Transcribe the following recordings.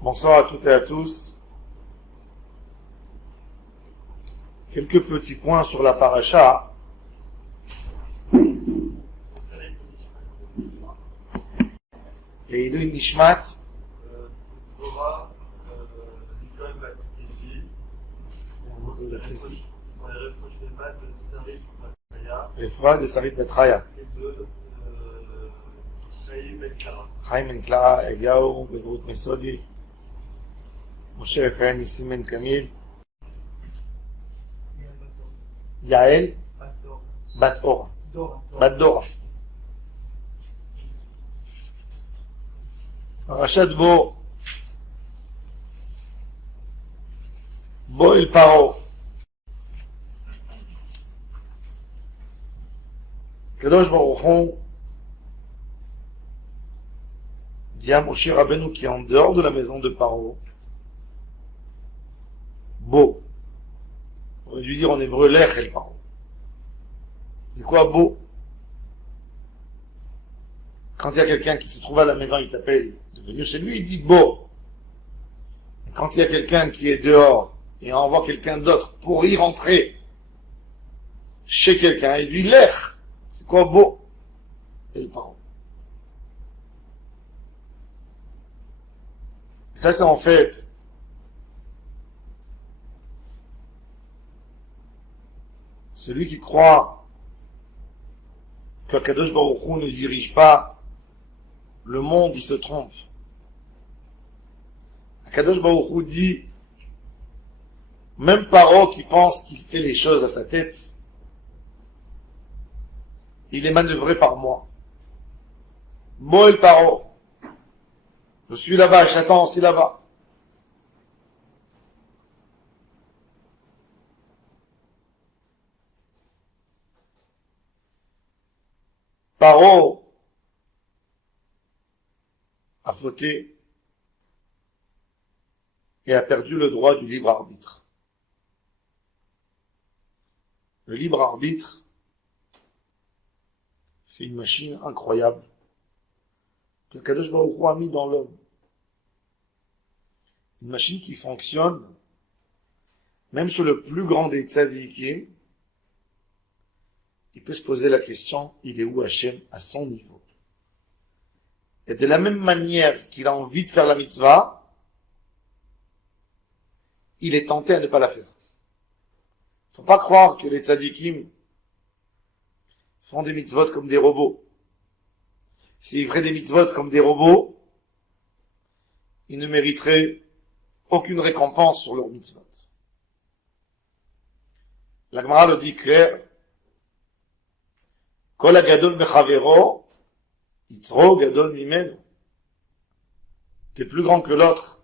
Bonsoir à toutes et à tous. Quelques petits points sur la paracha. Leilu Nishmat. Torah, Nicole ici. Les fois de Sarit Betraya. Et de Chaim Ben Kara. Chaim Ben Klara, Eliyahu, Ben Ruth Mesodi, Moshe Raphaël Nissim Ben Kamil, Yael Bat Ora, Bat Dora. Parashat Bo, Bo El Paro. Kadosh Baruch Hu dit à Moshe Rabbeinu qui est en dehors de la maison de Paro, Bo. On aurait dû dire en hébreu Lech El Paro. C'est quoi Bo? Quand il y a quelqu'un qui se trouve à la maison, il t'appelle de venir chez lui, il dit Bo. Et quand il y a quelqu'un qui est dehors et envoie quelqu'un d'autre pour y rentrer chez quelqu'un, il lui Lech. C'est quoi Bo? El Paro. Ça, c'est en fait celui qui croit que Kadosh Baruch Hu ne dirige pas le monde, il se trompe. Kadosh Baruch Hu dit, même Paro qui pense qu'il fait les choses à sa tête, il est manœuvré par moi. Bo El Paro. Je suis là-bas, j'attends aussi là-bas. Paro a fauté et a perdu le droit du libre arbitre. Le libre arbitre, c'est une machine incroyable que Kadosh Baruch Hu a mis dans l'homme. Une machine qui fonctionne, même sur le plus grand des tzadikim, il peut se poser la question, il est où Hachem à son niveau? Et de la même manière qu'il a envie de faire la mitzvah, il est tenté à ne pas la faire. Il ne faut pas croire que les tzadikim font des mitzvot comme des robots. S'ils feraient des mitzvot comme des robots, ils ne mériteraient aucune récompense sur leur mitzvot. La Gemara le dit clair, Kol hagadol bechavero, yitzro gadol mimenu. T'es plus grand que l'autre.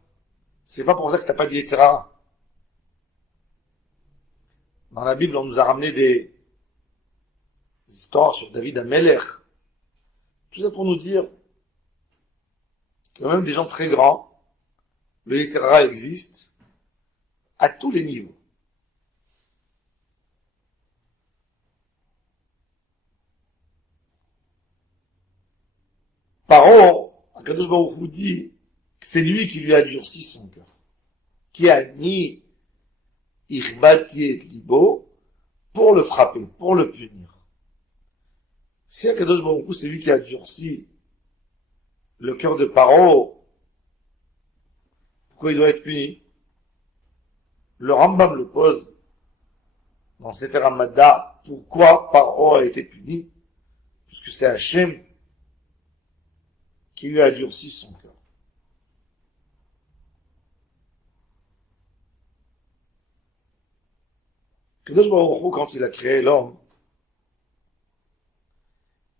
C'est pas pour ça que t'as pas dit Yetzer Hara. Dans la Bible, on nous a ramené des histoires sur David Amelech. Tout ça pour nous dire que même des gens très grands, le Yetzer Hara existe à tous les niveaux. Paro, Akadosh Baruch Hu dit que c'est lui qui lui a durci son cœur. Qui a ni irbati et libo pour le frapper, pour le punir. Si Akadosh Baruch Hu, c'est lui qui a durci le cœur de Paro, pourquoi il doit être puni? Le Rambam le pose dans Sefer Hamada, pourquoi Paro a été puni? Puisque c'est Hachem qui lui a durci son cœur. Kadosh Baruch Hu, quand il a créé l'homme,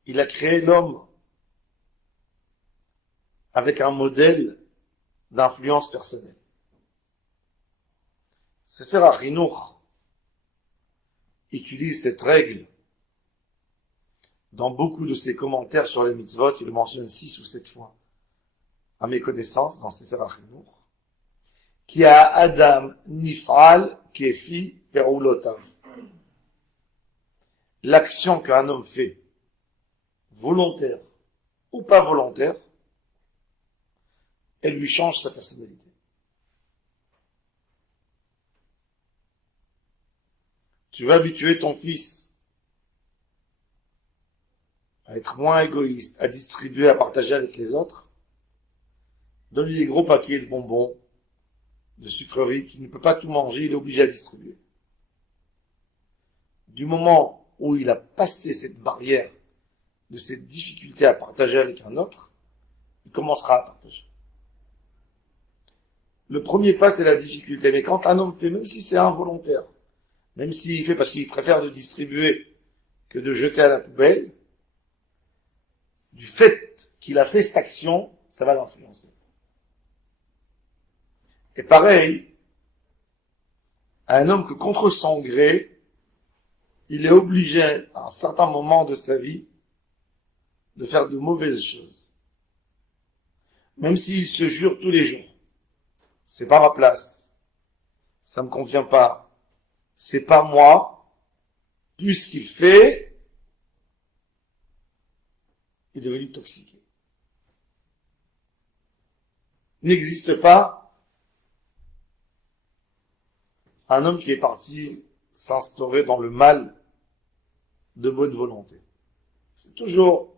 il a créé l'homme avec un modèle d'influence personnelle. Sefer HaChinuch utilise cette règle dans beaucoup de ses commentaires sur les mitzvot. Il le mentionne 6 ou 7 fois, à mes connaissances, dans Sefer HaChinuch, qui a Adam Nifal Kefi Perulotav. l'action qu'un homme fait, volontaire ou pas volontaire, elle lui change sa personnalité. Tu vas habituer ton fils à être moins égoïste, à distribuer, à partager avec les autres. Donne-lui des gros paquets de bonbons, de sucreries, qu'il ne peut pas tout manger, il est obligé à distribuer. Du moment où il a passé cette barrière de cette difficulté à partager avec un autre, il commencera à partager. Le premier pas, c'est la difficulté. Mais quand un homme fait, même si c'est involontaire, même s'il fait parce qu'il préfère de distribuer que de jeter à la poubelle, du fait qu'il a fait cette action, ça va l'influencer. Et pareil, un homme que contre son gré, il est obligé à un certain moment de sa vie de faire de mauvaises choses. Même s'il se jure tous les jours. C'est pas ma place. Ça me convient pas. C'est pas moi. Plus ce qu'il fait, il est devenu toxique. Il n'existe pas un homme qui est parti s'instaurer dans le mal de bonne volonté. C'est toujours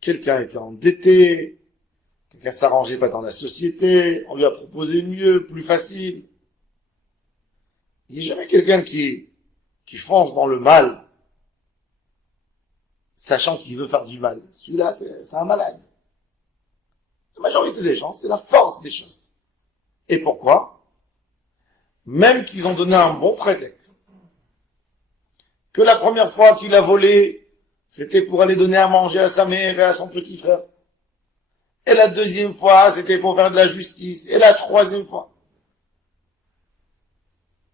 quelqu'un était endetté, quelqu'un s'arrangeait pas dans la société, on lui a proposé mieux, plus facile. Il n'y a jamais quelqu'un qui fonce dans le mal, sachant qu'il veut faire du mal. Celui-là, c'est un malade. La majorité des gens, c'est la force des choses. Et pourquoi? Même qu'ils ont donné un bon prétexte. Que la première fois qu'il a volé, c'était pour aller donner à manger à sa mère et à son petit frère. Et la deuxième fois, c'était pour faire de la justice. Et la troisième fois.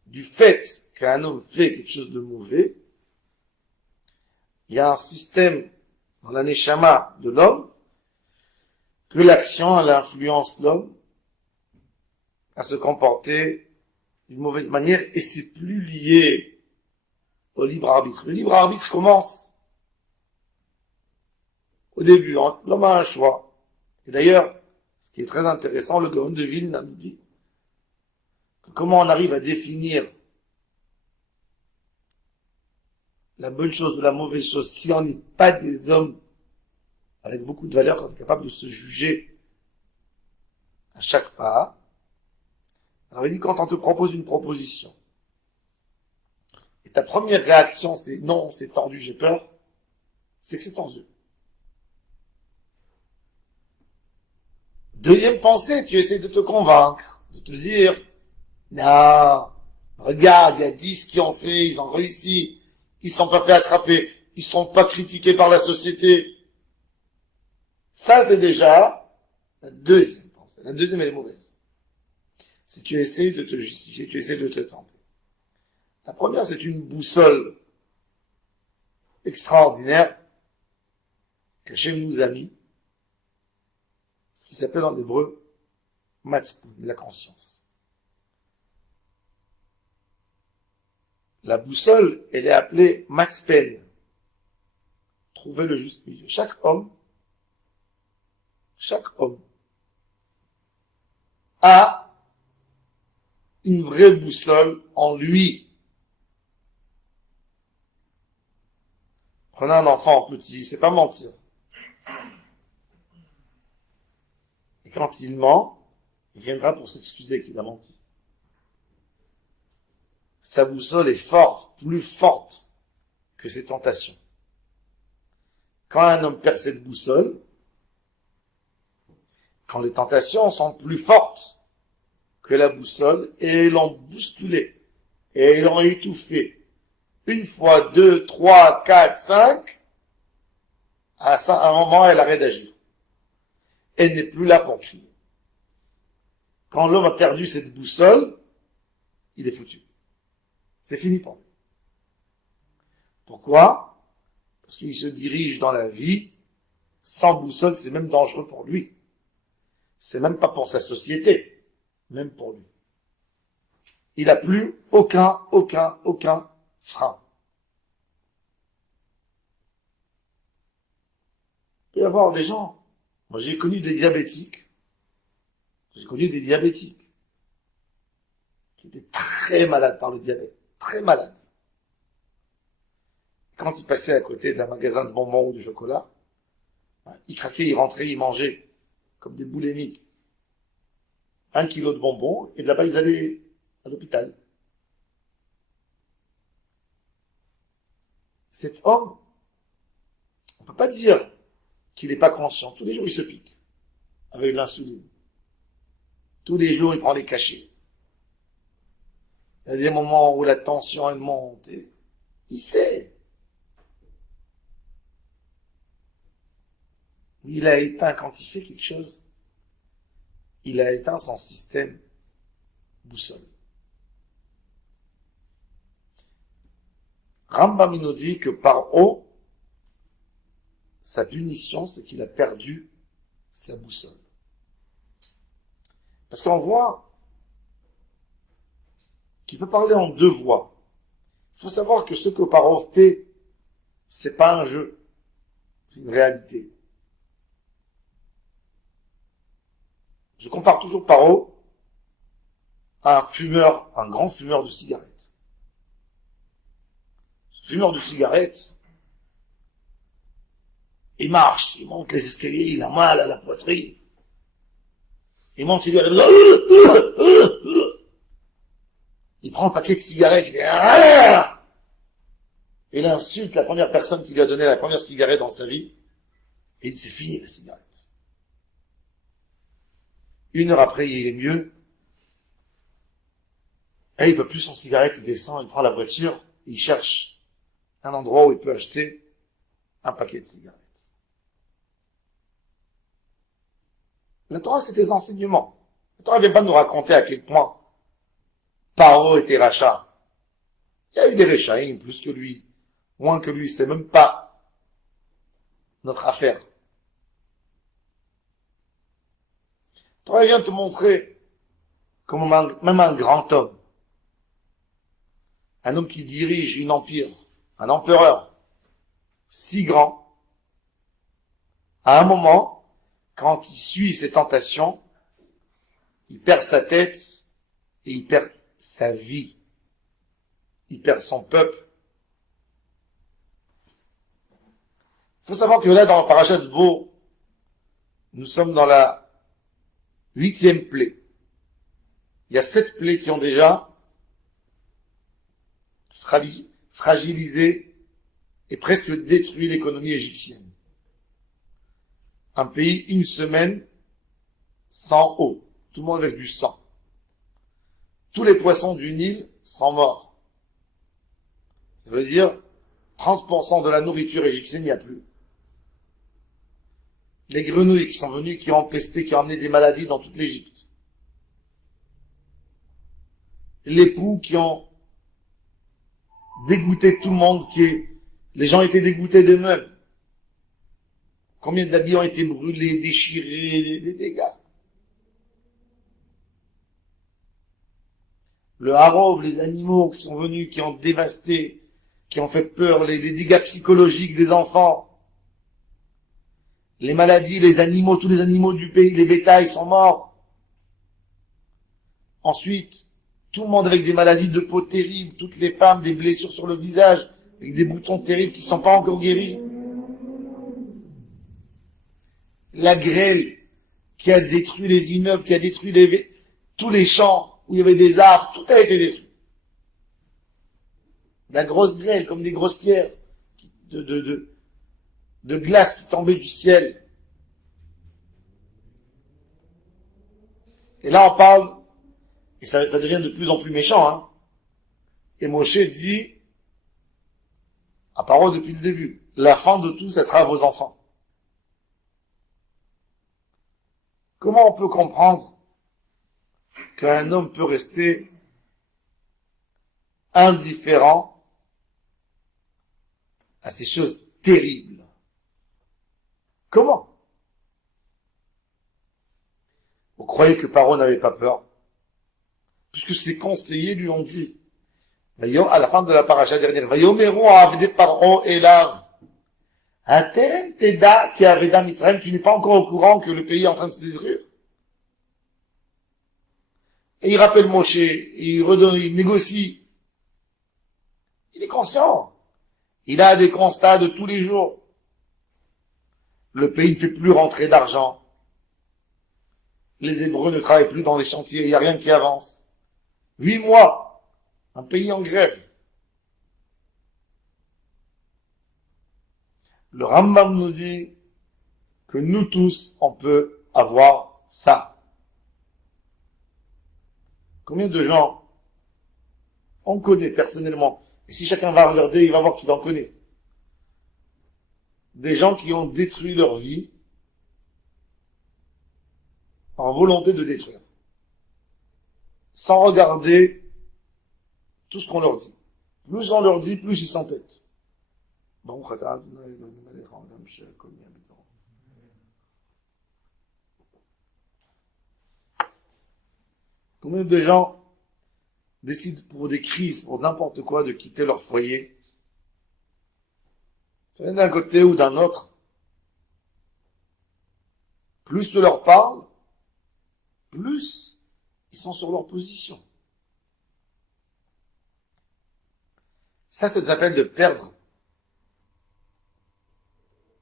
Du fait qu'un homme fait quelque chose de mauvais, il y a un système dans la neshama de l'homme que l'action, elle influence l'homme à se comporter d'une mauvaise manière et c'est plus lié au libre arbitre. Le libre arbitre commence au début. L'homme a un choix. Et d'ailleurs, ce qui est très intéressant, le Gaon de Vilna nous dit que comment on arrive à définir la bonne chose ou la mauvaise chose si on n'est pas des hommes avec beaucoup de valeur, quand on est capable de se juger à chaque pas. Alors il dit, quand on te propose une proposition, et ta première réaction c'est non, c'est tordu, j'ai peur, c'est que c'est tendu. Deuxième pensée, tu essaies de te convaincre, de te dire, non, regarde, il y a 10 qui ont fait, ils ont réussi, ils ne sont pas fait attraper, ils ne sont pas critiqués par la société. Ça, c'est déjà la deuxième pensée. La deuxième, elle est mauvaise. Si tu essaies de te justifier, tu essaies de te tenter. La première, c'est une boussole extraordinaire qu'Hachem nous a mis, ce qui s'appelle en hébreu matzpon, la conscience. La boussole, elle est appelée matzpen. Trouver le juste milieu. Chaque homme a une vraie boussole en lui. Prenez un enfant petit, c'est pas mentir. Et quand il ment, il viendra pour s'excuser qu'il a menti. Sa boussole est forte, plus forte que ses tentations. Quand un homme perd cette boussole, quand les tentations sont plus fortes que la boussole, et l'ont bousculé, et l'ont étouffé, une fois, 2, 3, 4, 5, à un moment, elle arrête d'agir. Elle n'est plus là pour crier. Quand l'homme a perdu cette boussole, il est foutu. C'est fini pour lui. Pourquoi? Parce qu'il se dirige dans la vie sans boussole, c'est même dangereux pour lui. C'est même pas pour sa société, même pour lui. Il n'a plus aucun frein. avoir des gens. Moi, j'ai connu des diabétiques. J'ai connu des diabétiques qui étaient très malades par le diabète. Très malades. Quand ils passaient à côté d'un magasin de bonbons ou de chocolat, ils craquaient, ils rentraient, ils mangeaient comme des boulémiques 1 kilo de bonbons, et de là-bas, ils allaient à l'hôpital. Cet homme, on ne peut pas dire qu'il n'est pas conscient. Tous les jours, il se pique avec de l'insuline. Tous les jours, il prend des cachets. Il y a des moments où la tension, elle monte. Et il sait. Il a éteint, quand il fait quelque chose, il a éteint son système boussole. Rambam nous dit que Paro, sa punition, c'est qu'il a perdu sa boussole. Parce qu'on voit qu'il peut parler en deux voix. Il faut savoir que ce que Paro fait, c'est pas un jeu, c'est une réalité. Je compare toujours Paro à un fumeur, un grand fumeur de cigarettes. Ce fumeur de cigarettes, il marche, il monte les escaliers, il a mal à la poitrine. Il monte, il lui arrive, il prend un paquet de cigarettes, il fait, il insulte la première personne qui lui a donné la première cigarette dans sa vie, et il dit, c'est fini la cigarette. 1 heure après, il est mieux. Et il peut plus son cigarette, il descend, il prend la voiture, et il cherche un endroit où il peut acheter un paquet de cigarettes. La Torah, c'est des enseignements. La Torah ne vient pas nous raconter à quel point Paro était rachat. Il y a eu des réchaïm, plus que lui, moins que lui, c'est même pas notre affaire. La Torah vient te montrer comment même un grand homme, un homme qui dirige une empire, un empereur si grand, à un moment, quand il suit ses tentations, il perd sa tête et il perd sa vie. Il perd son peuple. Il faut savoir que là, dans le parashat de Bo, nous sommes dans la 8e plaie. Il y a 7 plaies qui ont déjà fragilisé et presque détruit l'économie égyptienne. Un pays, 1 semaine, sans eau. Tout le monde avec du sang. Tous les poissons du Nil sont morts. Ça veut dire 30% de la nourriture égyptienne, il n'y a plus. Les grenouilles qui sont venues, qui ont empesté, qui ont amené des maladies dans toute l'Égypte. Les poux qui ont dégoûté tout le monde, les gens étaient dégoûtés d'eux-mêmes. Combien d'habits ont été brûlés, déchirés, des dégâts. Le harov, les animaux qui sont venus, qui ont dévasté, qui ont fait peur, les dégâts psychologiques des enfants. Les maladies, les animaux, tous les animaux du pays, les bétails sont morts. Ensuite, tout le monde avec des maladies de peau terribles, toutes les femmes, des blessures sur le visage, avec des boutons terribles qui ne sont pas encore guéris. La grêle qui a détruit les immeubles, qui a détruit tous les champs où il y avait des arbres, tout a été détruit. La grosse grêle, comme des grosses pierres de glace qui tombaient du ciel. Et là on parle, et ça devient de plus en plus méchant, hein. Et Moshe dit, à Paro depuis le début, la fin de tout, ça sera vos enfants. Comment on peut comprendre qu'un homme peut rester indifférent à ces choses terribles? Comment? Vous croyez que Paro n'avait pas peur? Puisque ses conseillers lui ont dit, à la fin de la paracha dernière, Vayomeru avdei Paro elav, Atem Teda qui avait dans Mitzrayim, tu n'es pas encore au courant que le pays est en train de se détruire. Et il rappelle Moshe, il négocie. Il est conscient. Il a des constats de tous les jours. Le pays ne fait plus rentrer d'argent. Les Hébreux ne travaillent plus dans les chantiers, il n'y a rien qui avance. 8 mois, un pays en grève. Le Rambam nous dit que nous tous, on peut avoir ça. Combien de gens on connaît personnellement? Et si chacun va regarder, il va voir qu'il en connaît. Des gens qui ont détruit leur vie par volonté de détruire. Sans regarder tout ce qu'on leur dit. Plus on leur dit, plus ils s'entêtent. Combien de gens décident pour des crises, pour n'importe quoi, de quitter leur foyer, d'un côté ou d'un autre? Plus je leur parle, plus ils sont sur leur position. Ça s'appelle de perdre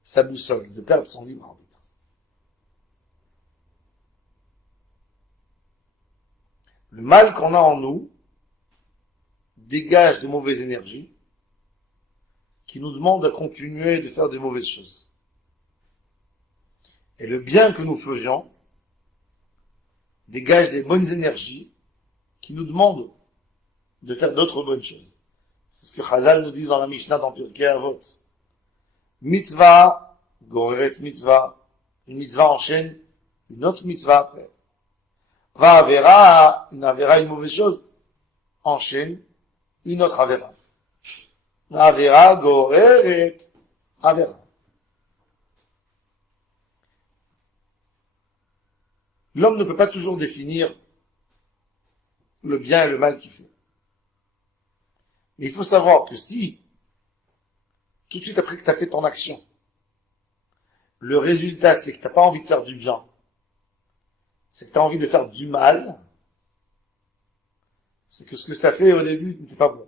sa boussole, de perdre son libre arbitre. Le mal qu'on a en nous dégage de mauvaises énergies qui nous demandent à continuer de faire des mauvaises choses. Et le bien que nous faisions dégage des bonnes énergies qui nous demandent de faire d'autres bonnes choses. C'est ce que Chazal nous dit dans la Mishnah dans Pirkei Avot. Mitzvah, goreret mitzvah. Une mitzvah enchaîne une autre mitzvah après. Va avera, une mauvaise chose, enchaîne une autre avera. Va avera, goreret, avera. L'homme ne peut pas toujours définir le bien et le mal qu'il fait. Mais il faut savoir que si, tout de suite après que tu as fait ton action, le résultat c'est que tu n'as pas envie de faire du bien, c'est que tu as envie de faire du mal, c'est que ce que tu as fait au début n'était pas bon.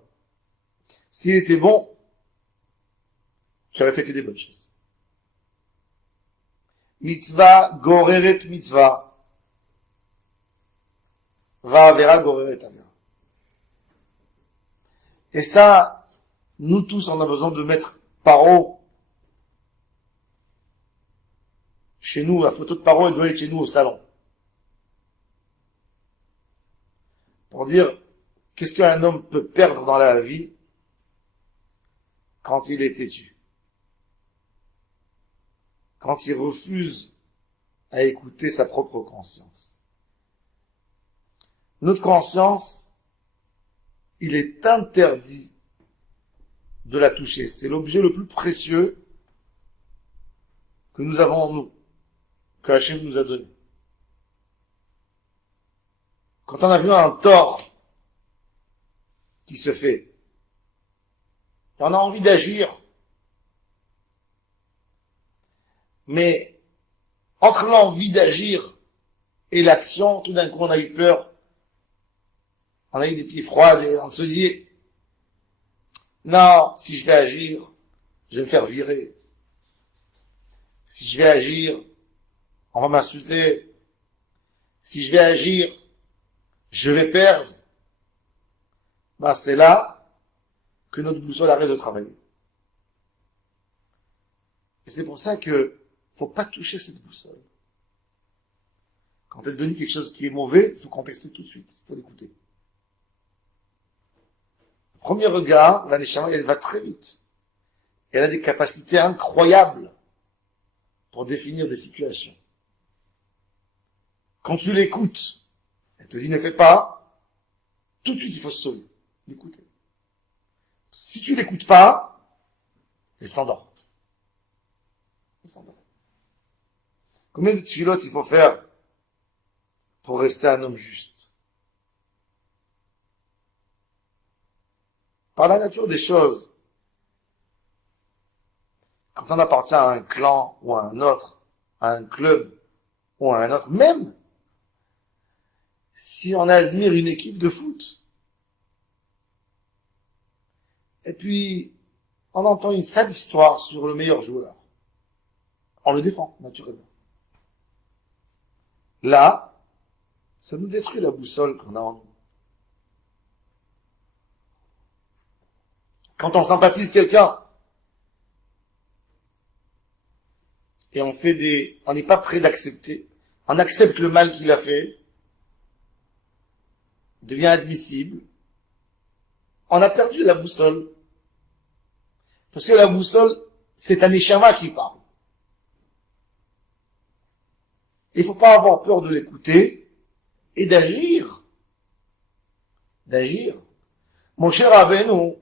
S'il était bon, tu n'aurais fait que des bonnes choses. Mitzvah, goreret mitzvah. Va avera, goreret avera. Et ça, nous tous, on a besoin de mettre Paro chez nous. La photo de Paro, elle doit être chez nous au salon. Pour dire, qu'est-ce qu'un homme peut perdre dans la vie quand il est têtu? Quand il refuse à écouter sa propre conscience. Notre conscience, il est interdit de la toucher. C'est l'objet le plus précieux que nous avons en nous, que Hachem nous a donné. Quand on a vu un tort qui se fait, et on a envie d'agir, mais entre l'envie d'agir et l'action, tout d'un coup on a eu peur, on a eu des pieds froids et on se dit, non, si je vais agir, je vais me faire virer. Si je vais agir, on va m'insulter. Si je vais agir, je vais perdre. Ben, c'est là que notre boussole arrête de travailler. Et c'est pour ça que faut pas toucher cette boussole. Quand elle te dit quelque chose qui est mauvais, il faut contester tout de suite. Il faut l'écouter. Premier regard, la Neshama, elle va très vite. Elle a des capacités incroyables pour définir des situations. Quand tu l'écoutes, elle te dit ne fais pas, tout de suite il faut se sauver, l'écouter. Si tu l'écoutes pas, elle s'endort. Elle s'endort. Combien de tfilotes il faut faire pour rester un homme juste? Par la nature des choses, quand quand on appartient à un clan ou à un autre, à un club ou à un autre, même si on admire une équipe de foot, et puis on entend une sale histoire sur le meilleur joueur, on le défend, naturellement. Là, ça nous détruit la boussole qu'on a en nous. Quand on sympathise quelqu'un, et on n'est pas prêt d'accepter, on accepte le mal qu'il a fait, devient admissible, on a perdu la boussole. Parce que la boussole, c'est un échava qui parle. Il ne faut pas avoir peur de l'écouter et d'agir. Mon cher Rabbeinu,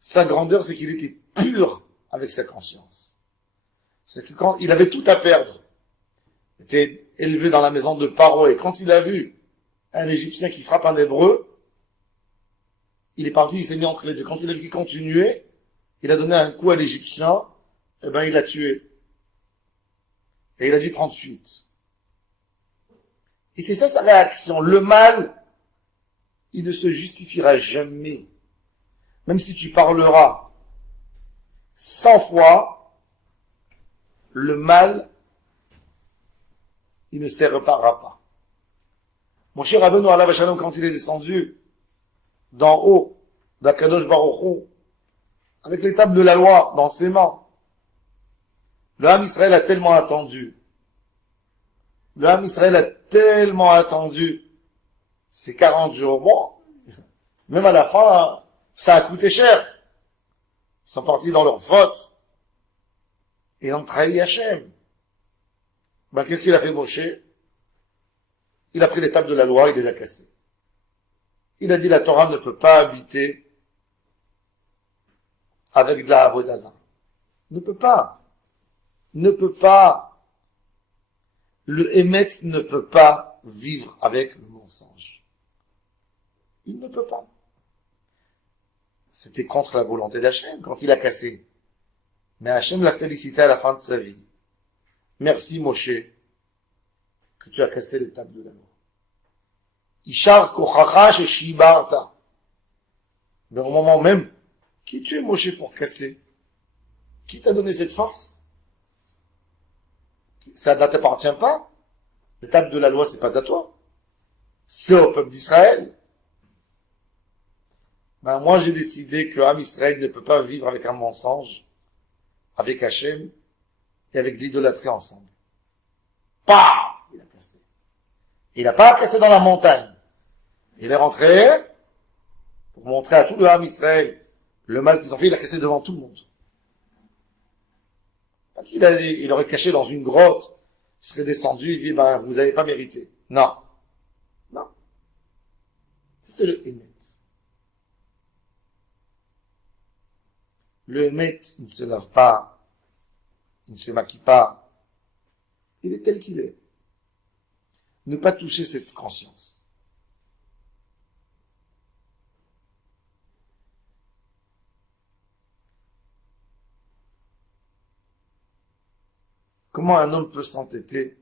sa grandeur, c'est qu'il était pur avec sa conscience. C'est que quand il avait tout à perdre, il était élevé dans la maison de Paro, et quand il a vu un Égyptien qui frappe un Hébreu, il est parti, il s'est mis entre les deux. Quand il a vu qu'il continuait, il a donné un coup à l'Égyptien, et ben il l'a tué. Et il a dû prendre fuite. Et c'est ça sa réaction. Le mal, il ne se justifiera jamais. Même si tu parleras 100 fois, le mal, il ne se réparera pas. Mon cher Rabbeinu Alav Shalom, quand il est descendu d'en haut d'Akadosh Baruch Hu, avec les tables de la loi dans ses mains, le Ham Israël a tellement attendu. Ces 40 jours. Bon, même à la fin, ça a coûté cher. Ils sont partis dans leur faute. Et ils ont trahi Hachem. Ben, qu'est-ce qu'il a fait, Moshe? Il a pris les tables de la loi, il les a cassées. Il a dit, la Torah ne peut pas habiter avec de la avodah zarah. Ne peut pas. Le Emet ne peut pas vivre avec le mensonge. Il ne peut pas. C'était contre la volonté d'Hachem quand il a cassé. Mais Hachem l'a félicité à la fin de sa vie. Merci Moshe, que tu as cassé les tables de la loi. Ishar kochacha sheshibarta. Mais au moment même, qui tu es Moshe pour casser? Qui t'a donné cette force? Ça ne t'appartient pas. Les tables de la loi, c'est pas à toi. C'est au peuple d'Israël. Ben, moi, j'ai décidé que Am Israël ne peut pas vivre avec un mensonge, avec Hachem, et avec l'idolâtrie ensemble. Paf! Il a cassé. Il n'a pas cassé dans la montagne. Il est rentré pour montrer à tout le Am Israël le mal qu'ils ont fait. Il a cassé devant tout le monde. Il aurait caché dans une grotte, il serait descendu, il dit, ben, vous n'avez pas mérité. Non. C'est le Emet. Le Emet, il ne se lave pas, il ne se maquille pas. Il est tel qu'il est. Ne pas toucher cette conscience. Comment un homme peut s'entêter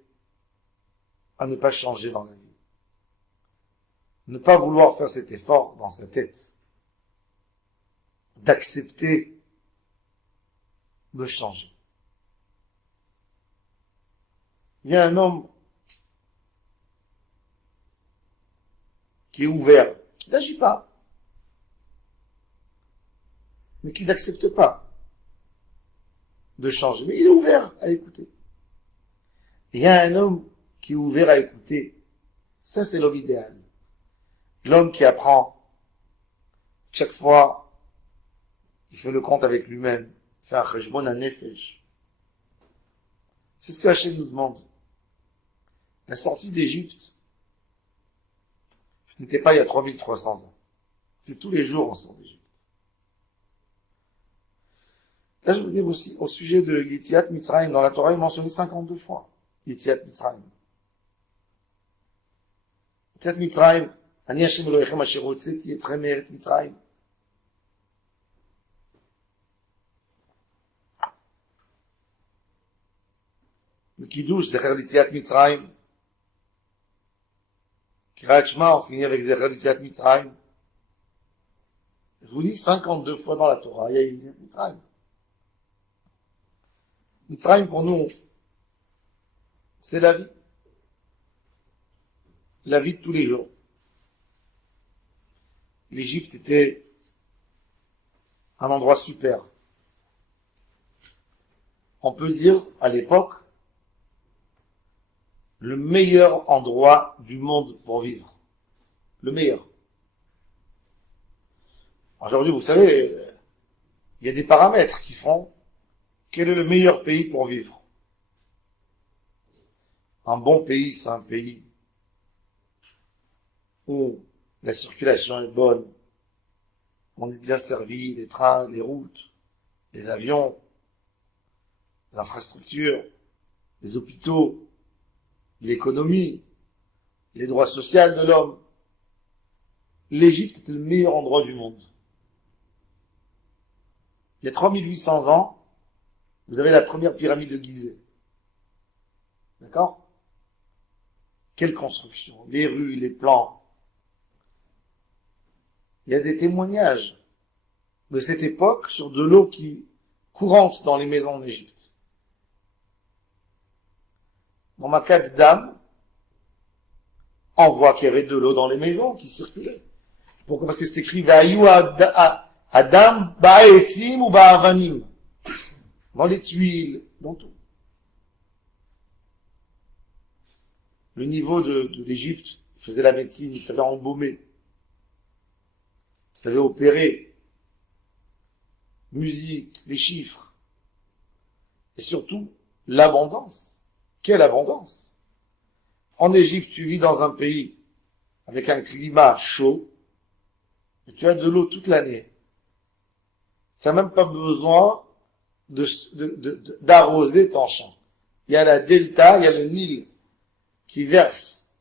à ne pas changer dans la vie? Ne pas vouloir faire cet effort dans sa tête, d'accepter de changer. Il y a un homme qui est ouvert, qui n'agit pas, mais qui n'accepte pas de changer. Mais il est ouvert à écouter. Il y a un homme qui est ouvert à écouter. Ça, c'est l'homme idéal. L'homme qui apprend chaque fois, il fait le compte avec lui-même, fait un cheshbon, un nefesh. C'est ce que Hachem nous demande. La sortie d'Égypte, ce n'était pas il y a 3300 ans. C'est tous les jours on sort d'Égypte. Là, je veux dire aussi, au sujet de Yetziat Mitzrayim, dans la Torah, il est mentionné 52 fois. Yetziat Mitzrayim. Yetziat Mitzrayim, Ani Hashem Elohechem asher hotzeti etrem me'eret Mitzrayim. Le Kiddush, Zecher Litziat Mitzrayim. Kirat Shema, on finit avec Zecher Litziat Mitzrayim. Je vous dis, 52 fois dans la Torah, il y a Litziat Mitzrayim. Mitzrayim, pour nous, c'est la vie. La vie de tous les jours. L'Égypte était un endroit super. On peut dire, à l'époque, le meilleur endroit du monde pour vivre. Le meilleur. Aujourd'hui, vous savez, il y a des paramètres qui font quel est le meilleur pays pour vivre. Un bon pays, c'est un pays où la circulation est bonne, on est bien servi, les trains, les routes, les avions, les infrastructures, les hôpitaux, l'économie, les droits sociaux de l'homme. L'Égypte est le meilleur endroit du monde. Il y a 3800 ans, vous avez la première pyramide de Gizeh. D'accord? Quelle construction, les rues, les plans. Il y a des témoignages de cette époque sur de l'eau qui courante dans les maisons d'Égypte. Dans ma carte d'âme, on voit qu'il y avait de l'eau dans les maisons qui circulait. Pourquoi? Parce que c'est écrit Vayu Adam Ba'etzim ou Ba'avanim. Dans les tuiles, dans tout. Le niveau de l'Égypte, il faisait la médecine, il savait embaumer, il savait opérer, musique, les chiffres, et surtout l'abondance. Quelle abondance! En Égypte, tu vis dans un pays avec un climat chaud, et tu as de l'eau toute l'année. Tu n'as même pas besoin d'arroser ton champ. Il y a la delta, il y a le Nil qui verse,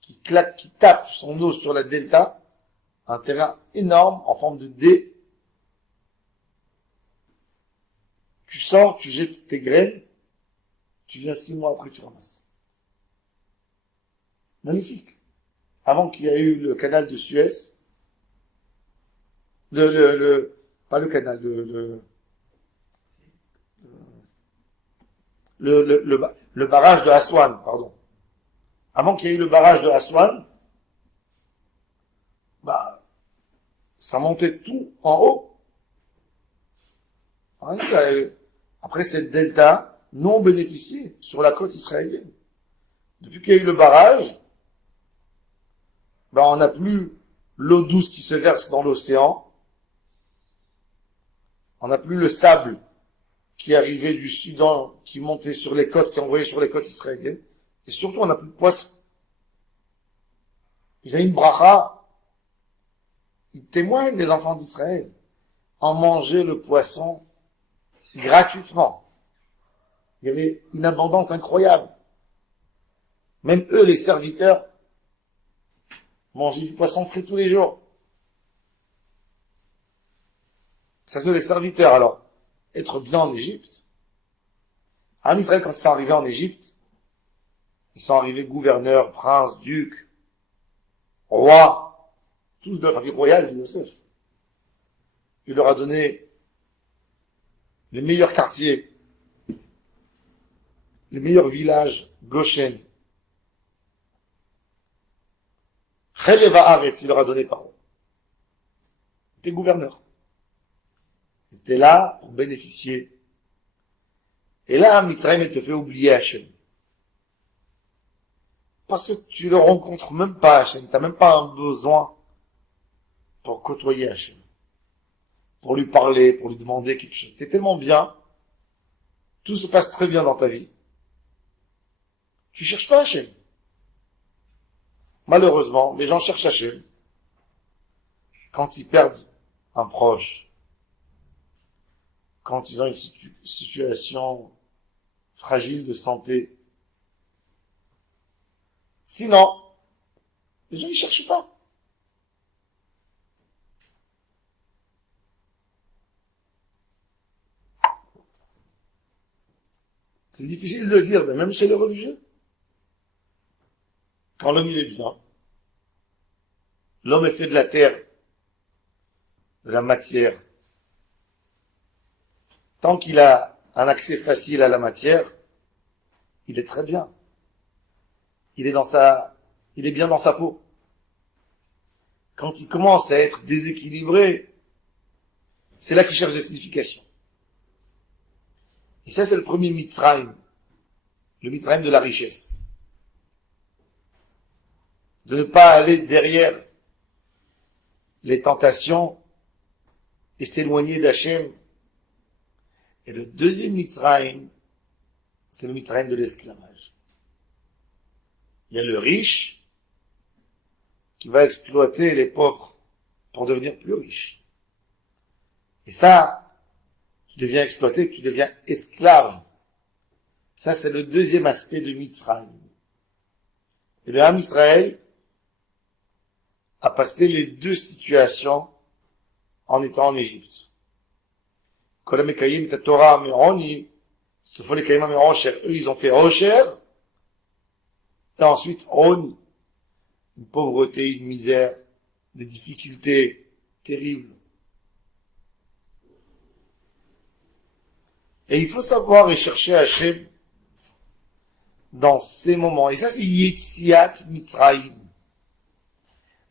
qui claque, qui tape son eau sur la delta, un terrain énorme en forme de D. Tu sors, tu jettes tes graines, tu viens 6 mois après, tu ramasses. Magnifique. Avant qu'il y ait eu le canal de Suez, pas le canal, le barrage de Aswan, pardon. Avant qu'il y ait eu le barrage de Aswan, ça montait tout en haut. Après cette delta, non bénéficiée sur la côte israélienne. Depuis qu'il y a eu le barrage, on n'a plus l'eau douce qui se verse dans l'océan. On n'a plus le sable qui arrivait du Soudan, qui montait sur les côtes, qui envoyait sur les côtes israéliennes. Et surtout, on n'a plus de poisson. Ils avaient une bracha. Ils témoignent, les enfants d'Israël, en manger le poisson gratuitement. Il y avait une abondance incroyable. Même eux, les serviteurs, mangeaient du poisson frit tous les jours. Ça, c'est les serviteurs. Alors, être bien en Égypte. En Israël, quand ils sont arrivés en Égypte, ils sont arrivés gouverneurs, princes, ducs, rois, tous de la famille royale de Yosef. Il leur a donné les meilleurs quartiers, les meilleurs villages, Goshen. Cheleva Haaretz, il leur a donné parole. Ils étaient gouverneurs. Ils étaient là pour bénéficier. Et là, Mitzrayim, elle te fait oublier Hachem. Parce que tu ne rencontres même pas Hachem. Tu n'as même pas un besoin pour côtoyer Hachem. Pour lui parler, pour lui demander quelque chose. Tu es tellement bien. Tout se passe très bien dans ta vie. Tu cherches pas Hachem. Malheureusement, les gens cherchent Hachem quand ils perdent un proche, quand ils ont une situation fragile de santé. Sinon, les gens ne cherchent pas. C'est difficile de dire, mais même chez les religieux. Quand l'homme il est bien, l'homme est fait de la terre, de la matière. Tant qu'il a un accès facile à la matière, il est très bien. Il est bien dans sa peau. Quand il commence à être déséquilibré, c'est là qu'il cherche des significations. Et ça, c'est le premier Mitzrayim. Le Mitzrayim de la richesse. De ne pas aller derrière les tentations et s'éloigner d'Hachem. Et le deuxième Mitzrayim, c'est le Mitzrayim de l'esclavage. Il y a le riche qui va exploiter les pauvres pour devenir plus riche. Et ça, tu deviens exploité, tu deviens esclave. Ça, c'est le deuxième aspect de Mitzrayim. Et le Ham Israël a passé les deux situations en étant en Égypte. Eux, ils ont fait Osher, et ensuite Oni. Une pauvreté, une misère, des difficultés terribles. Et il faut savoir et chercher Hachem dans ces moments. Et ça, c'est Yetziat Mitzrayim.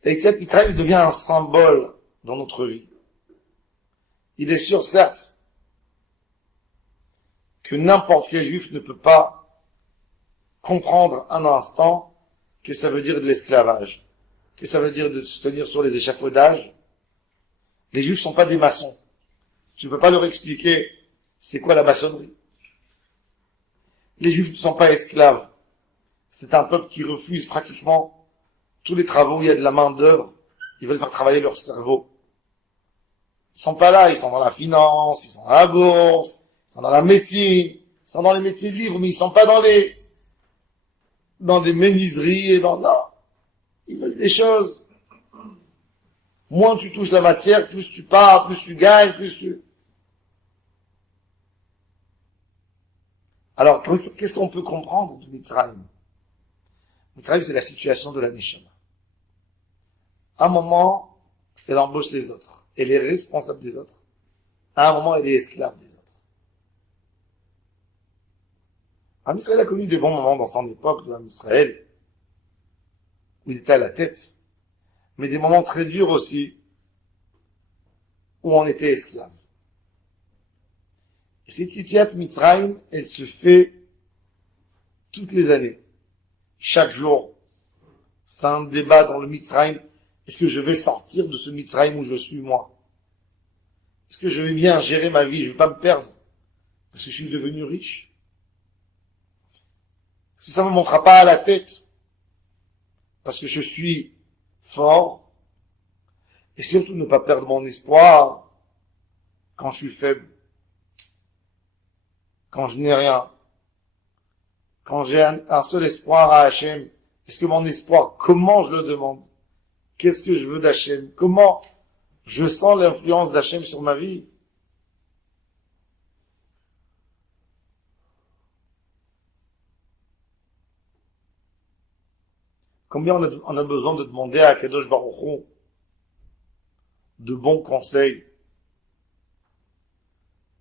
Et Yetziat Mitzrayim devient un symbole dans notre vie. Il est sûr, certes, que n'importe quel juif ne peut pas comprendre un instant que ça veut dire de l'esclavage, que ça veut dire de se tenir sur les échafaudages. Les juifs ne sont pas des maçons. Je ne peux pas leur expliquer c'est quoi la maçonnerie. Les juifs ne sont pas esclaves. C'est un peuple qui refuse pratiquement tous les travaux où il y a de la main d'œuvre. Ils veulent faire travailler leur cerveau. Ils sont pas là, ils sont dans la finance, ils sont dans la bourse, ils sont dans la médecine, ils sont dans les métiers libres, mais ils sont pas dans des menuiseries et non. Ils veulent des choses. Moins tu touches la matière, plus tu pars, plus tu gagnes, plus tu... Alors, qu'est-ce qu'on peut comprendre de Mitzrayim? Mitzrayim, c'est la situation de la Neshama. À un moment, elle embauche les autres. Elle est responsable des autres. À un moment, elle est esclave des autres. Am Israël a connu des bons moments dans son époque de Am Israël, où il était à la tête, mais des moments très durs aussi, où on était esclave. Et cette Yetziat Mitzrayim, elle se fait toutes les années. Chaque jour, c'est un débat dans le Mitzrayim. Est-ce que je vais sortir de ce Mitzrayim où je suis moi? Est-ce que je vais bien gérer ma vie? Je ne vais pas me perdre parce que je suis devenu riche? Est-ce que ça ne me montera pas à la tête parce que je suis fort? Et surtout ne pas perdre mon espoir quand je suis faible, quand je n'ai rien, quand j'ai un seul espoir à Hachem. Est-ce que mon espoir, comment je le demande? Qu'est-ce que je veux d'Hachem? Comment je sens l'influence d'Hachem sur ma vie? Combien on a besoin de demander à Kadosh Baruch Hu de bons conseils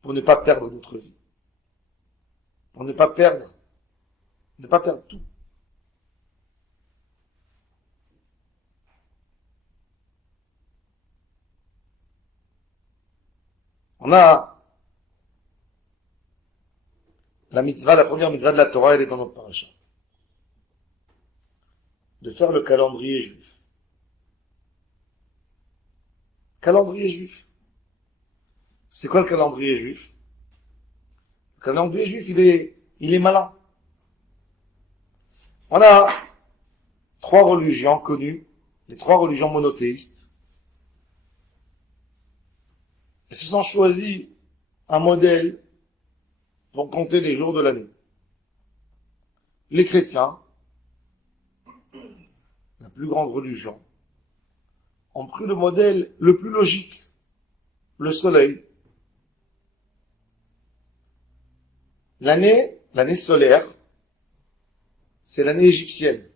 pour ne pas perdre notre vie, pour ne pas perdre tout. On a la première mitzvah de la Torah, elle est dans notre paracha. De faire le calendrier juif. Calendrier juif. C'est quoi le calendrier juif? Le calendrier juif, il est malin. On a 3 religions connues, les 3 religions monothéistes. Elles se sont choisis un modèle pour compter les jours de l'année. Les chrétiens, la plus grande religion, ont pris le modèle le plus logique, le soleil. L'année, l'année solaire, c'est l'année égyptienne.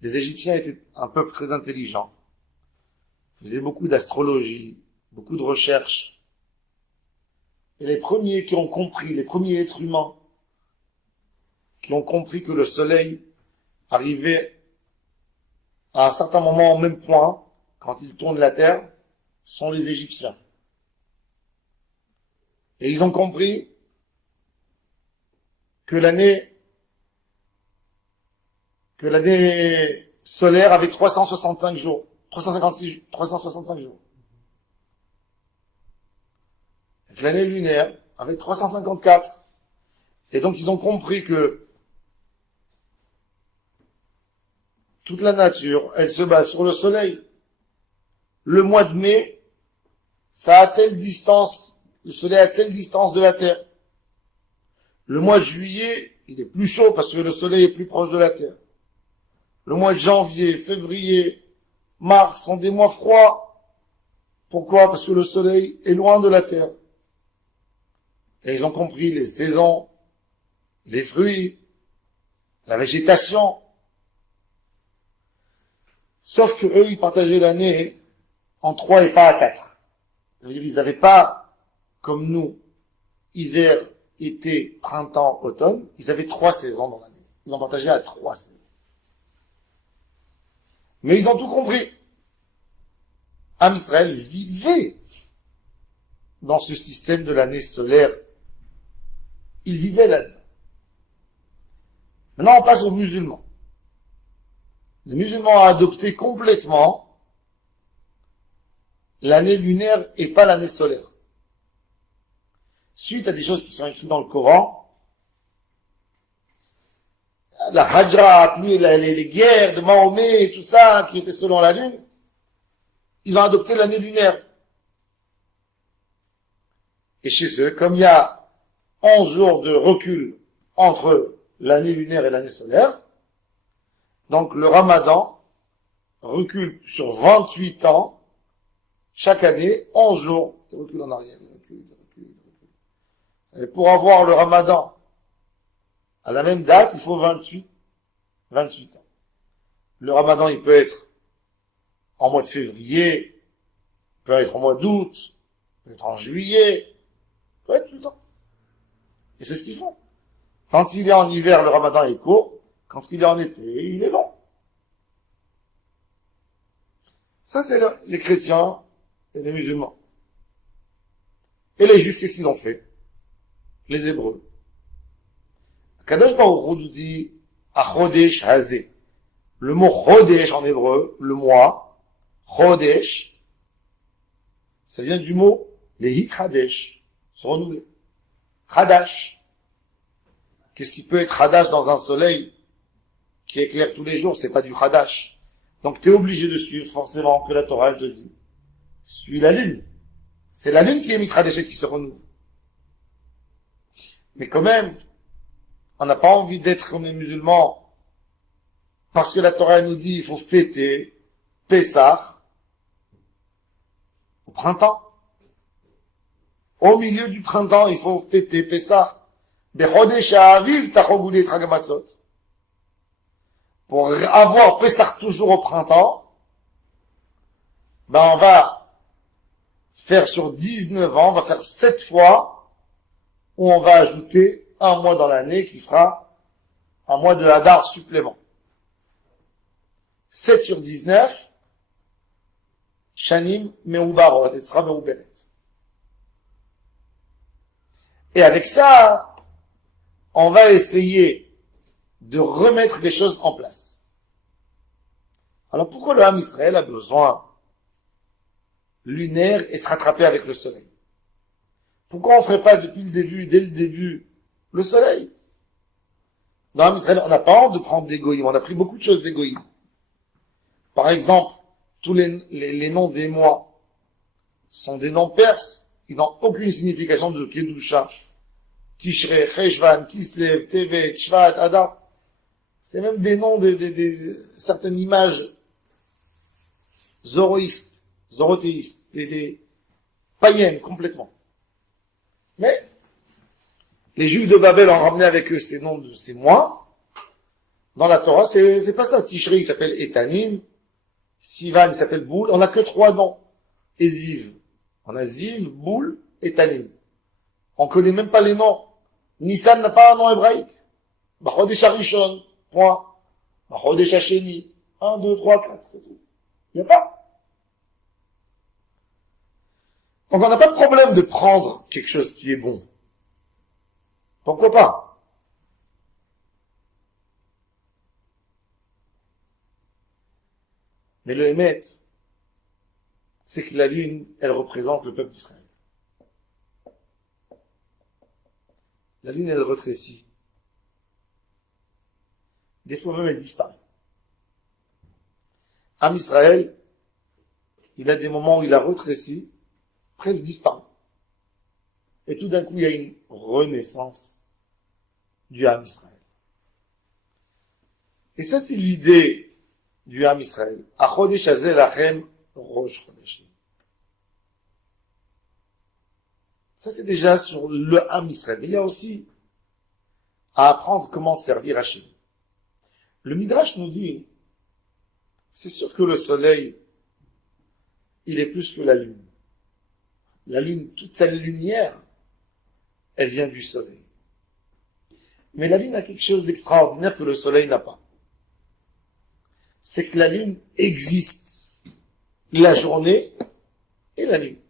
Les Égyptiens étaient un peuple très intelligent, faisaient beaucoup d'astrologie, beaucoup de recherches. Et les premiers qui ont compris, les premiers êtres humains, qui ont compris que le soleil arrivait à un certain moment au même point, quand il tourne la terre, sont les Égyptiens. Et ils ont compris que l'année solaire avait 365 jours, 365 jours. Et que l'année lunaire avait 354. Et donc ils ont compris que toute la nature, elle se base sur le soleil. Le mois de mai, ça a telle distance, le soleil a telle distance de la Terre. Le mois de juillet, il est plus chaud parce que le soleil est plus proche de la Terre. Le mois de janvier, février, mars sont des mois froids. Pourquoi? Parce que le soleil est loin de la Terre. Et ils ont compris les saisons, les fruits, la végétation. Sauf que eux, ils partageaient l'année en 3 et pas à 4. C'est-à-dire qu'ils n'avaient pas, comme nous, hiver, été, printemps, automne. Ils avaient 3 saisons dans l'année. Ils ont partagé à 3 saisons. Mais ils ont tout compris. Am Israël vivait dans ce système de l'année solaire. Il vivait là-dedans. Maintenant, on passe aux musulmans. Les musulmans ont adopté complètement l'année lunaire et pas l'année solaire. Suite à des choses qui sont écrites dans le Coran, la Hajra, plus les guerres de Mahomet et tout ça, qui étaient selon la lune, ils ont adopté l'année lunaire. Et chez eux, comme il y a 11 jours de recul entre l'année lunaire et l'année solaire, donc le Ramadan recule sur 28 ans, chaque année, 11 jours, il recule en arrière, il recule. Et pour avoir le Ramadan à la même date, il faut 28 ans. Le Ramadan, il peut être en mois de février, il peut être en mois d'août, il peut être en juillet, il peut être tout le temps. Et c'est ce qu'ils font. Quand il est en hiver, le Ramadan est court. Quand il est en été, il est long. Ça, c'est les chrétiens et les musulmans. Et les juifs, qu'est-ce qu'ils ont fait? Les hébreux. Kadosh Baruch Hu nous dit Chodesh Hazé. Le mot Chodesh en hébreu, le mois, Chodesh, ça vient du mot les Hitradesh, se renouveler. Hadash. Qu'est-ce qui peut être Hadash dans un soleil qui éclaire tous les jours? C'est pas du Hadash. Donc tu es obligé de suivre forcément que la Torah elle te dit. Suis la lune. C'est la lune qui est Mitradeshet qui se renouvelle. Mais quand même, on n'a pas envie d'être comme les musulmans parce que la Torah nous dit il faut fêter Pessah au printemps. Au milieu du printemps, il faut fêter Pessah. Pour avoir Pessah toujours au printemps, ben on va faire sur 19 ans, on va faire 7 fois où on va ajouter un mois dans l'année qui fera un mois de Hadar supplément. 7 sur 19, Shanim Meubarot, et sera Meuberet. Et avec ça, on va essayer de remettre les choses en place. Alors pourquoi le Ham Israël a besoin lunaire et se rattraper avec le soleil? Pourquoi on ne ferait pas depuis le début, dès le début, le soleil? Dans le Ham Israël, on n'a pas honte de prendre des goïms, on a pris beaucoup de choses des goïms. Par exemple, tous les noms des mois sont des noms perses, ils n'ont aucune signification de Kedusha. Tishrei, Cheshvan, Kislev, Tevet, Shvat, Adar. C'est même des noms de certaines images zoroïstes, zorotéistes, des païennes complètement. Mais Les Juifs de Babel ont ramené avec eux ces noms de ces mois. Dans la Torah, c'est pas ça. Tishri, il s'appelle Etanim. Sivan, il s'appelle Boul. On n'a que 3 noms. Et Ziv. On a Ziv, Boul, Etanim. On connaît même pas les noms. Nissan n'a pas un nom hébraïque. Bachodesh Harishon, point. Bachodesh Hasheni. 1, 2, 3, 4, c'est tout. Il n'y a pas. Donc on n'a pas de problème de prendre quelque chose qui est bon. Pourquoi pas? Mais le Hémet, c'est que la lune, elle représente le peuple d'Israël. La lune, elle rétrécit. Des fois même, elle disparaît. Am Israël, il a des moments où il a rétréci, presque disparu. Et tout d'un coup, il y a une renaissance du Am Israël. Et ça, c'est l'idée du Am Israël. Achodesh hazeh lachem rosh chodeshim. Ça, c'est déjà sur le Am Israël. Mais il y a aussi à apprendre comment servir Hachem. Le Midrash nous dit, c'est sûr que le soleil, il est plus que la lune. La lune, toute sa lumière, elle vient du soleil. Mais la lune a quelque chose d'extraordinaire que le soleil n'a pas. C'est que la lune existe la journée et la nuit.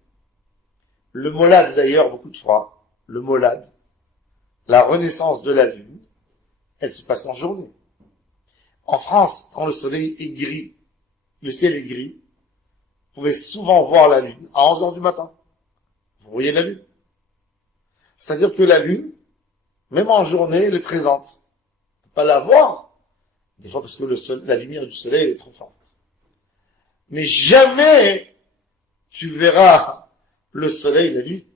Le molad d'ailleurs, beaucoup de fois, le molad, la renaissance de la lune, elle se passe en journée. En France, quand le soleil est gris, le ciel est gris, vous pouvez souvent voir la lune à 11 heures du matin. Vous voyez la lune. C'est-à-dire que la lune, même en journée, elle est présente. On ne peut pas la voir, des fois parce que la lumière du soleil est trop forte. Mais jamais tu verras le soleil la nuit.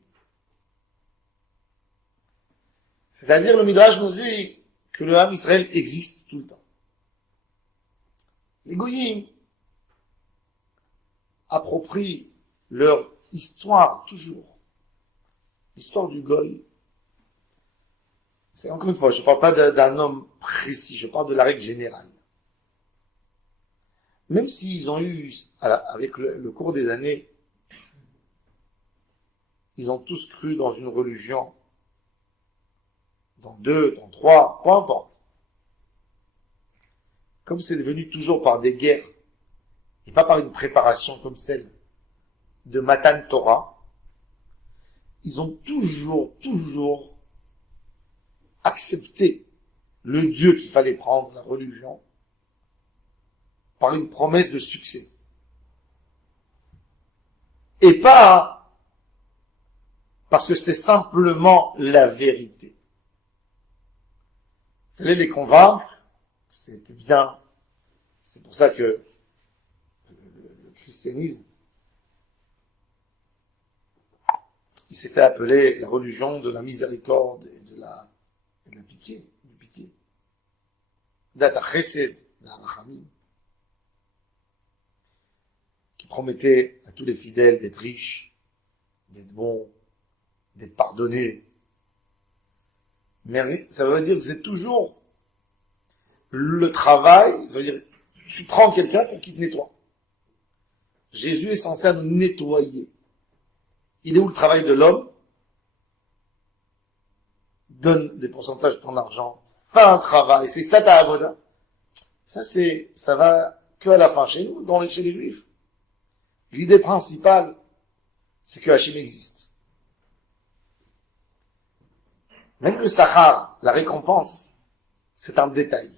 C'est-à-dire, le Midrash nous dit que le Ham Israël existe tout le temps. Les Goyim approprient leur histoire toujours. L'histoire du Goy. C'est encore une fois, je ne parle pas d'un homme précis, je parle de la règle générale. Même s'ils ont eu, avec le cours des années, ils ont tous cru dans une religion, dans 2, dans 3, peu importe. Comme c'est devenu toujours par des guerres, et pas par une préparation comme celle de Matan Torah, ils ont toujours accepté le Dieu qu'il fallait prendre, la religion, par une promesse de succès. Et pas parce que c'est simplement la vérité. Il fallait les convaincre, c'était bien. C'est pour ça que le christianisme, il s'est fait appeler la religion de la miséricorde et de la pitié, du pitié. Data chesed, la rachamim, qui promettait à tous les fidèles d'être riches, d'être bons, d'être pardonnés. Mais ça veut dire que c'est toujours le travail, ça veut dire tu prends quelqu'un pour qu'il te nettoie. Jésus est censé nous nettoyer. Il est où le travail de l'homme? Donne des pourcentages de ton argent, fais un travail, c'est ça ta avoda. Ça va que à la fin chez nous, chez les Juifs. L'idée principale, c'est que Hachem existe. Même le sachar, la récompense, c'est un détail.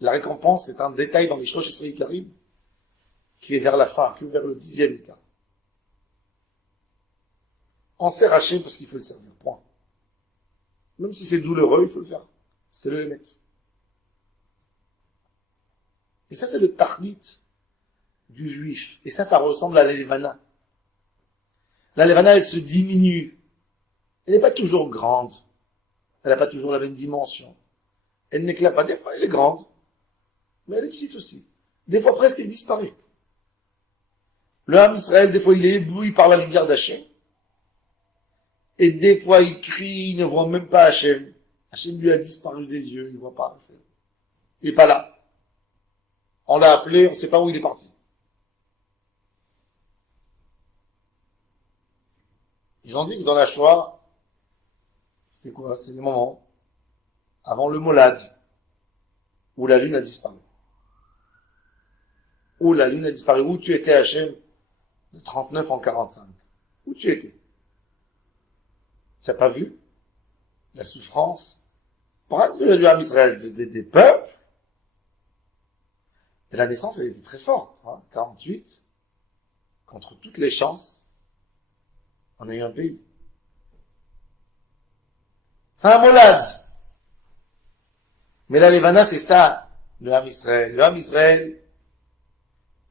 La récompense est un détail dans les Shosh Esrei Karim, qui est vers la fin, que vers le 10e état. On sert Hachem parce qu'il faut le servir, point. Même si c'est douloureux, il faut le faire. C'est le Hémet. Et ça, c'est le Tachlit du Juif. Et ça ressemble à la Levana. La Levana, elle se diminue. Elle n'est pas toujours grande. Elle n'a pas toujours la même dimension. Elle n'éclate pas. Des fois, elle est grande. Mais elle est petite aussi. Des fois, presque, elle disparaît. Le Ham Israël, des fois, il est ébloui par la lumière d'Hachem. Et des fois, il crie, il ne voit même pas Hachem. Hachem lui a disparu des yeux, il ne voit pas Hachem. Il n'est pas là. On l'a appelé, on ne sait pas où il est parti. Ils ont dit que dans la Shoah, c'est quoi? C'est le moment avant le Molad, où la lune a disparu. Où la lune a disparu. Où tu étais, Hachem, de 39 en 45. Où tu étais? Tu n'as pas vu la souffrance pour du Ham Israël des peuples? Et la naissance, elle était très forte. 48, contre toutes les chances, on a eu un pays. C'est un molad. Mais la Levana, c'est ça, le Ham Israël. Le Ham Israël,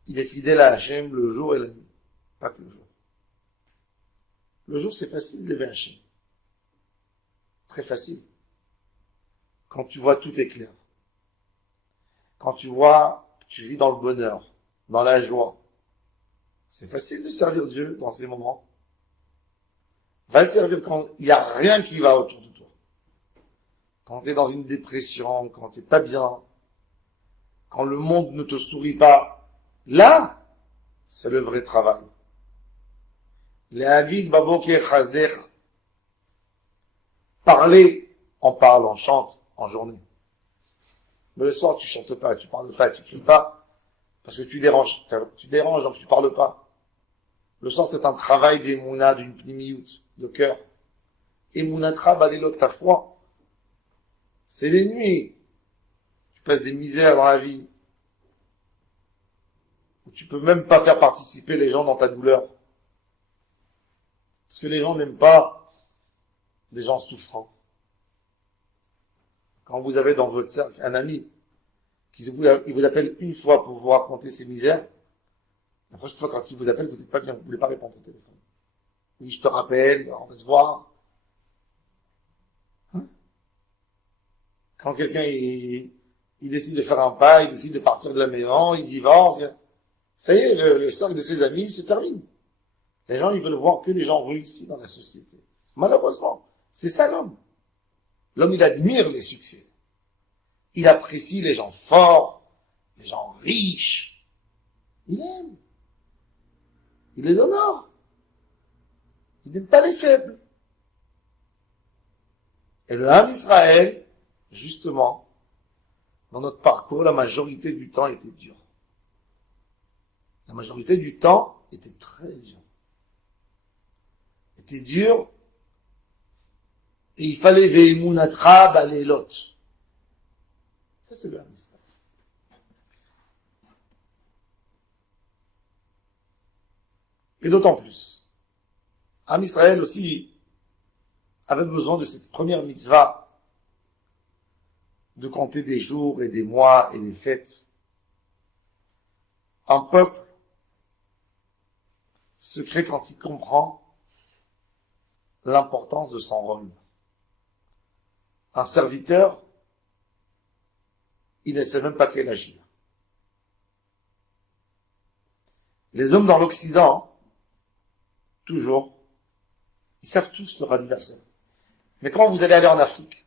il est fidèle à Hachem le jour et la nuit. Pas que le jour. Le jour, c'est facile d'élever Hachem. Très facile. Quand tu vois tout est clair. Quand tu vois que tu vis dans le bonheur, dans la joie. C'est facile de servir Dieu dans ces moments. Va le servir quand il n'y a rien qui va autour de toi. Quand tu es dans une dépression, quand tu n'es pas bien, quand le monde ne te sourit pas, là, c'est le vrai travail. Parler, on parle, on chante en journée. Mais le soir, tu chantes pas, tu parles pas, tu cries pas, parce que tu déranges. Tu déranges, donc tu parles pas. Le soir, c'est un travail d'émouna, d'une pnimiout, de cœur. Émounatra, balélot, ta foi. C'est les nuits. Tu passes des misères dans la vie. Où tu peux même pas faire participer les gens dans ta douleur. Parce que les gens n'aiment pas des gens souffrants. Quand vous avez dans votre cercle un ami il vous appelle une fois pour vous raconter ses misères, la prochaine fois quand il vous appelle, vous n'êtes pas bien, vous ne voulez pas répondre au téléphone. Oui, je te rappelle, on va se voir. Quand quelqu'un il décide de faire un pas, il décide de partir de la maison, il divorce, ça y est, le cercle de ses amis se termine. Les gens, ils veulent voir que les gens réussis dans la société. Malheureusement, c'est ça l'homme. L'homme, il admire les succès. Il apprécie les gens forts, les gens riches. Il aime. Il les honore. Il n'aime pas les faibles. Et le Ham Israël, justement, dans notre parcours, la majorité du temps était dur. La majorité du temps était très dur. Était dur. Et il fallait Veimunatra balelot. Ça, c'est le Ham Israël. Et d'autant plus, Ham Israël aussi avait besoin de cette première mitzvah de compter des jours et des mois et des fêtes. Un peuple se crée quand il comprend l'importance de son rôle. Un serviteur, il ne sait même pas quel agir. Les hommes dans l'Occident, toujours, ils savent tous leur anniversaire. Mais quand vous allez aller en Afrique,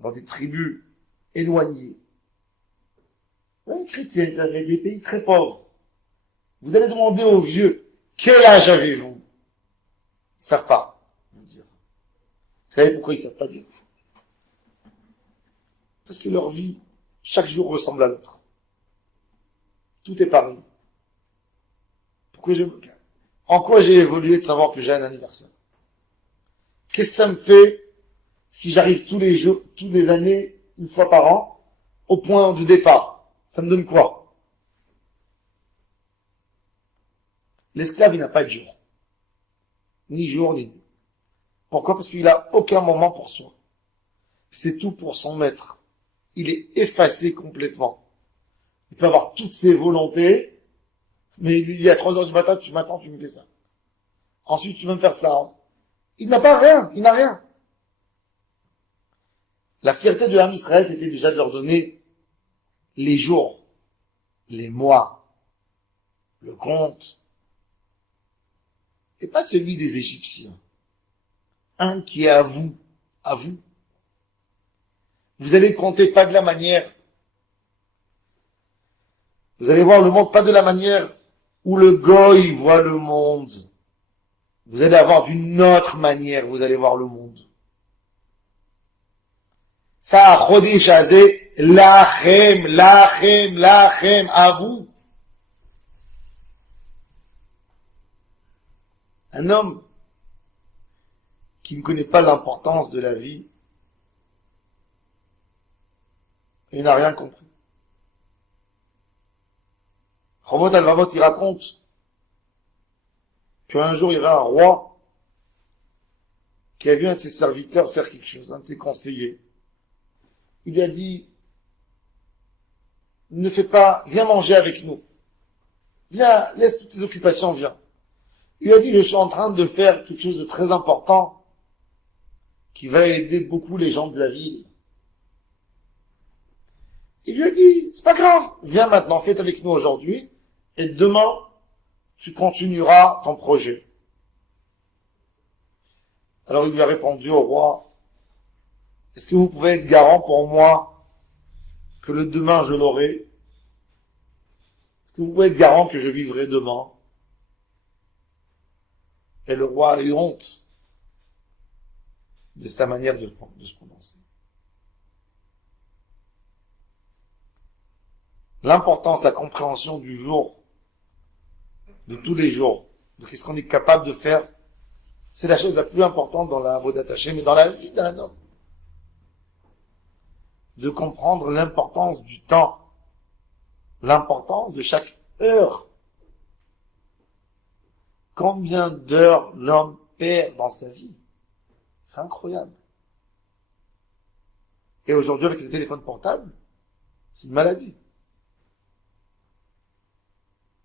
dans des tribus éloignées, chrétiennes, avec des pays très pauvres, vous allez demander aux vieux, quel âge avez-vous? Ils ne savent pas vous dire. Vous savez pourquoi ils ne savent pas dire? Parce que leur vie, chaque jour ressemble à l'autre. Tout est pareil. En quoi j'ai évolué de savoir que j'ai un anniversaire? Qu'est-ce que ça me fait si j'arrive tous les jours, toutes les années, une fois par an, au point de départ? Ça me donne quoi? L'esclave, il n'a pas de jour. Ni jour, ni nuit. Pourquoi? Parce qu'il n'a aucun moment pour soi. C'est tout pour son maître. Il est effacé complètement. Il peut avoir toutes ses volontés, mais il lui dit à 3 heures du matin, tu m'attends, tu me fais ça. Ensuite, tu vas me faire ça. Il n'a pas rien, il n'a rien. La fierté de Ham Israël, c'était déjà de leur donner les jours, les mois, le compte, et pas celui des Égyptiens. un qui est à vous, à vous. Vous allez compter pas de la manière. Vous allez voir le monde pas de la manière où le goy voit le monde. Vous allez avoir d'une autre manière, vous allez voir le monde. Ça, Chodesh Hazeh, lachem, lachem, lachem, à vous. Un homme qui ne connaît pas l'importance de la vie, il n'a rien compris. Chovot Halvavot, il raconte qu'un jour, il y avait un roi qui a vu un de ses serviteurs faire quelque chose, un de ses conseillers. Il lui a dit, ne fais pas, viens manger avec nous. Viens, laisse toutes tes occupations, viens. Il lui a dit, je suis en train de faire quelque chose de très important qui va aider beaucoup les gens de la ville. Il lui a dit, c'est pas grave, viens maintenant, fais avec nous aujourd'hui, et demain, tu continueras ton projet. Alors il lui a répondu au roi, est-ce que vous pouvez être garant pour moi que le demain je l'aurai? Est-ce que vous pouvez être garant que je vivrai demain? Et le roi a eu honte de sa manière de se prononcer. L'importance, la compréhension du jour, de tous les jours, de ce qu'on est capable de faire, c'est la chose la plus importante dans la Avodat Hashem, mais dans la vie d'un homme. De comprendre l'importance du temps, l'importance de chaque heure. Combien d'heures l'homme perd dans sa vie? C'est incroyable. Et aujourd'hui, avec les téléphones portables, c'est une maladie.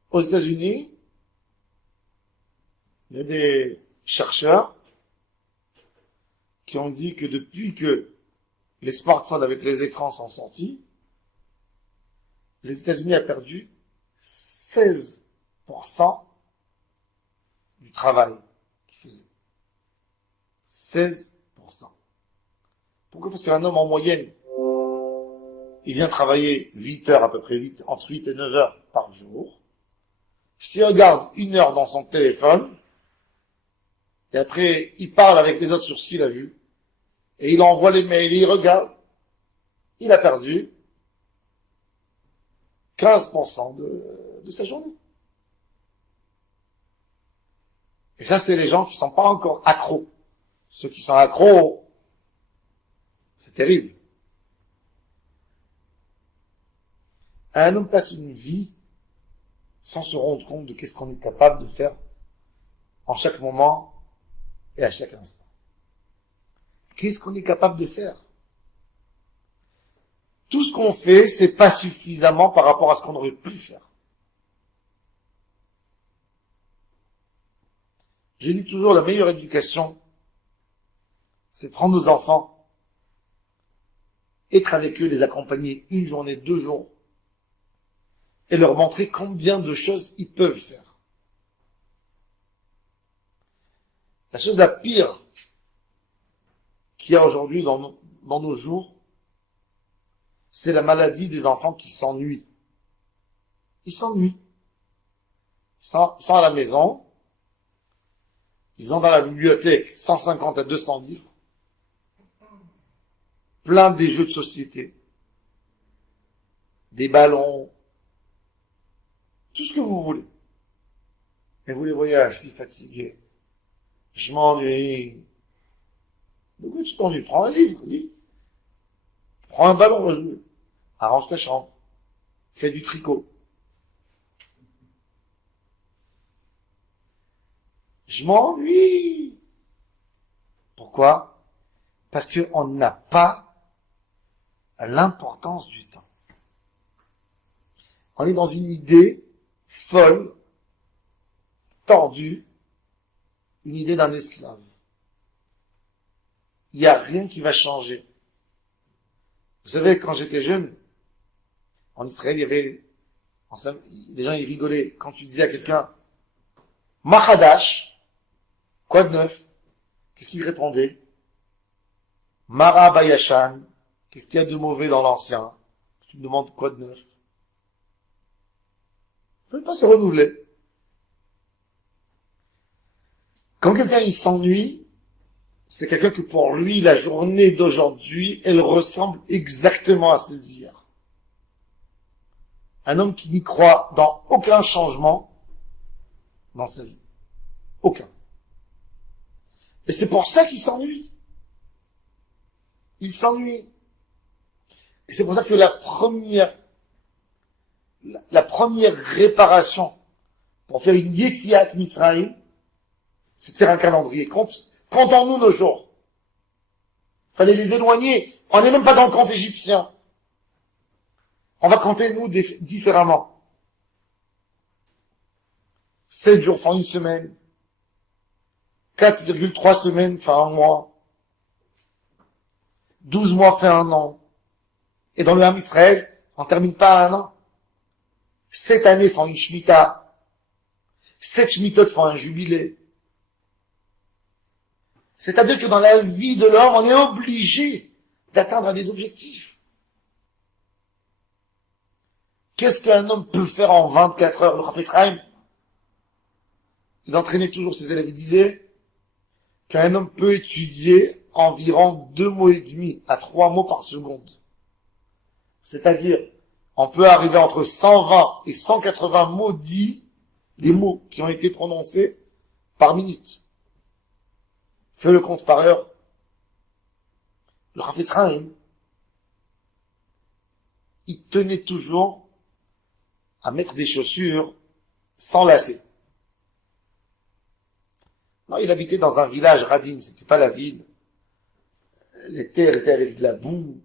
Aux États-Unis, il y a des chercheurs qui ont dit que depuis que les smartphones avec les écrans sont sortis, les États-Unis ont perdu 16% du travail qu'ils faisaient. 16%. Pourquoi? Parce qu'un homme en moyenne, il vient travailler 8 heures à peu près, entre 8 et 9 heures par jour. S'il regarde 1 heure dans son téléphone, et après il parle avec les autres sur ce qu'il a vu, et il envoie les mails, il regarde, il a perdu 15% de sa journée. Et ça, c'est les gens qui sont pas encore accros. Ceux qui sont accros, c'est terrible. Un homme passe une vie sans se rendre compte de qu'est-ce qu'on est capable de faire en chaque moment et à chaque instant. Qu'est-ce qu'on est capable de faire? Tout ce qu'on fait, c'est pas suffisamment par rapport à ce qu'on aurait pu faire. Je dis toujours, la meilleure éducation, c'est prendre nos enfants, être avec eux, les accompagner 1 journée, 2 jours, et leur montrer combien de choses ils peuvent faire. La chose la pire qu'il y a aujourd'hui dans nos jours, c'est la maladie des enfants qui s'ennuient. Ils s'ennuient. Ils sont à la maison, ils ont dans la bibliothèque 150 à 200 livres, plein des jeux de société, des ballons, tout ce que vous voulez. Et vous les voyez assis fatigués. Je m'ennuie. De quoi tu t'ennuies? Prends un livre, lis. Prends un ballon, va jouer. Arrange ta chambre. Fais du tricot. Je m'ennuie. Pourquoi? Parce qu'on n'a pas l'importance du temps. On est dans une idée folle, tordue, une idée d'un esclave. Il n'y a rien qui va changer. Vous savez, quand j'étais jeune, en Israël, il y avait, les gens ils rigolaient. Quand tu disais à quelqu'un, Mahadash, quoi de neuf? Qu'est-ce qu'il répondait? Mara Bayashan, qu'est-ce qu'il y a de mauvais dans l'ancien? Tu me demandes quoi de neuf? Il ne peut pas se renouveler. Quand quelqu'un il s'ennuie, c'est quelqu'un que pour lui, la journée d'aujourd'hui, elle ressemble exactement à celle d'hier. Un homme qui n'y croit dans aucun changement dans sa vie. Aucun. Et c'est pour ça qu'il s'ennuie. Il s'ennuie. Et c'est pour ça que la première réparation pour faire une Yetziat Mitzrayim, c'est de faire un calendrier. Comptons-nous nos jours. Fallait les éloigner. On n'est même pas dans le compte égyptien. On va compter, nous, différemment. 7 jours font une semaine. 4,3 semaines fait un mois. 12 mois fait un an. Et dans le Ham Israël, on ne termine pas à un an. 7 années font une Shemitah. 7 Shemitot font un jubilé. C'est-à-dire que dans la vie de l'homme, on est obligé d'atteindre des objectifs. Qu'est-ce qu'un homme peut faire en 24 heures? Le Chafetz Chaim, il entraînait toujours ses élèves. Il disait qu'un homme peut étudier environ 2 mots et demi à 3 mots par seconde. C'est-à-dire, on peut arriver entre 120 et 180 mots dits, les mots qui ont été prononcés par minute. Fais le compte par heure. Le Chafetz Chaim, il tenait toujours à mettre des chaussures sans lacets. Non, il habitait dans un village radin, c'était pas la ville. Les terres étaient avec de la boue.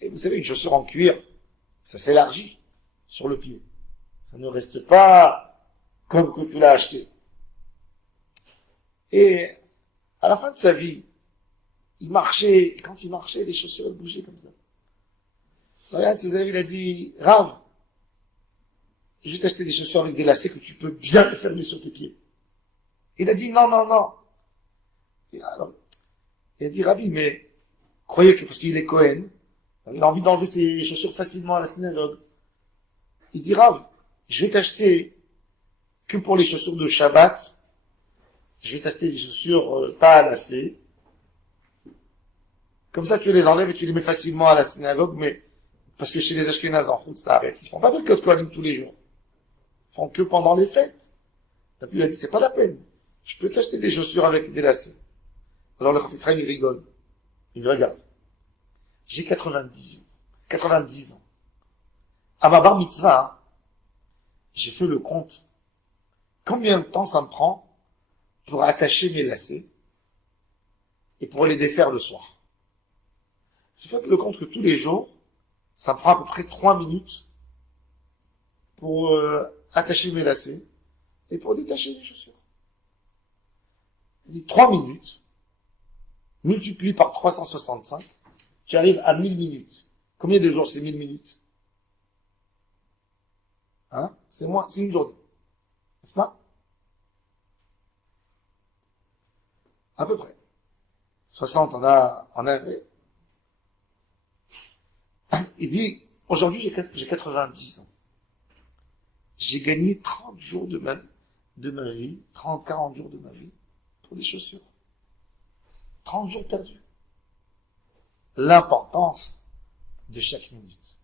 Et vous savez, une chaussure en cuir, ça s'élargit sur le pied. Ça ne reste pas comme que tu l'as acheté. Et à la fin de sa vie, il marchait, et quand il marchait, les chaussures elles bougeaient comme ça. Regarde, ses amis, il a dit, Rav, je vais t'acheter des chaussures avec des lacets que tu peux bien les fermer sur tes pieds. Il a dit, non, non, non. Et alors, il a dit, Rabbi, mais, croyez que parce qu'il est Cohen, il a envie d'enlever ses chaussures facilement à la synagogue. Il dit, Rav, je vais t'acheter que pour les chaussures de Shabbat, je vais t'acheter des chaussures pas à lacets. Comme ça, tu les enlèves et tu les mets facilement à la synagogue, mais parce que chez les Ashkénazes en route, ça arrête. Ils font pas de code Kohanim tous les jours. Ils font que pendant les fêtes. T'as vu, il a dit, c'est pas la peine. Je peux t'acheter des chaussures avec des lacets. Alors le Chafetz Chaim, il rigole. Il regarde. J'ai 90 ans. 90 ans. À ma bar mitzvah, j'ai fait le compte. Combien de temps ça me prend pour attacher mes lacets et pour les défaire le soir? J'ai fait le compte que tous les jours, ça me prend à peu près 3 minutes pour attacher mes lacets et pour détacher les chaussures. J'ai dit 3 minutes, multiplie par 365, tu arrives à 1000 minutes. Combien de jours c'est 1000 minutes? Hein? C'est une journée. N'est-ce pas? À peu près. 60, on avait. Il dit, aujourd'hui j'ai 90 ans. J'ai gagné 30 jours de ma vie, 30, 40 jours de ma vie, pour des chaussures. 30 jours perdus. L'importance de chaque minute.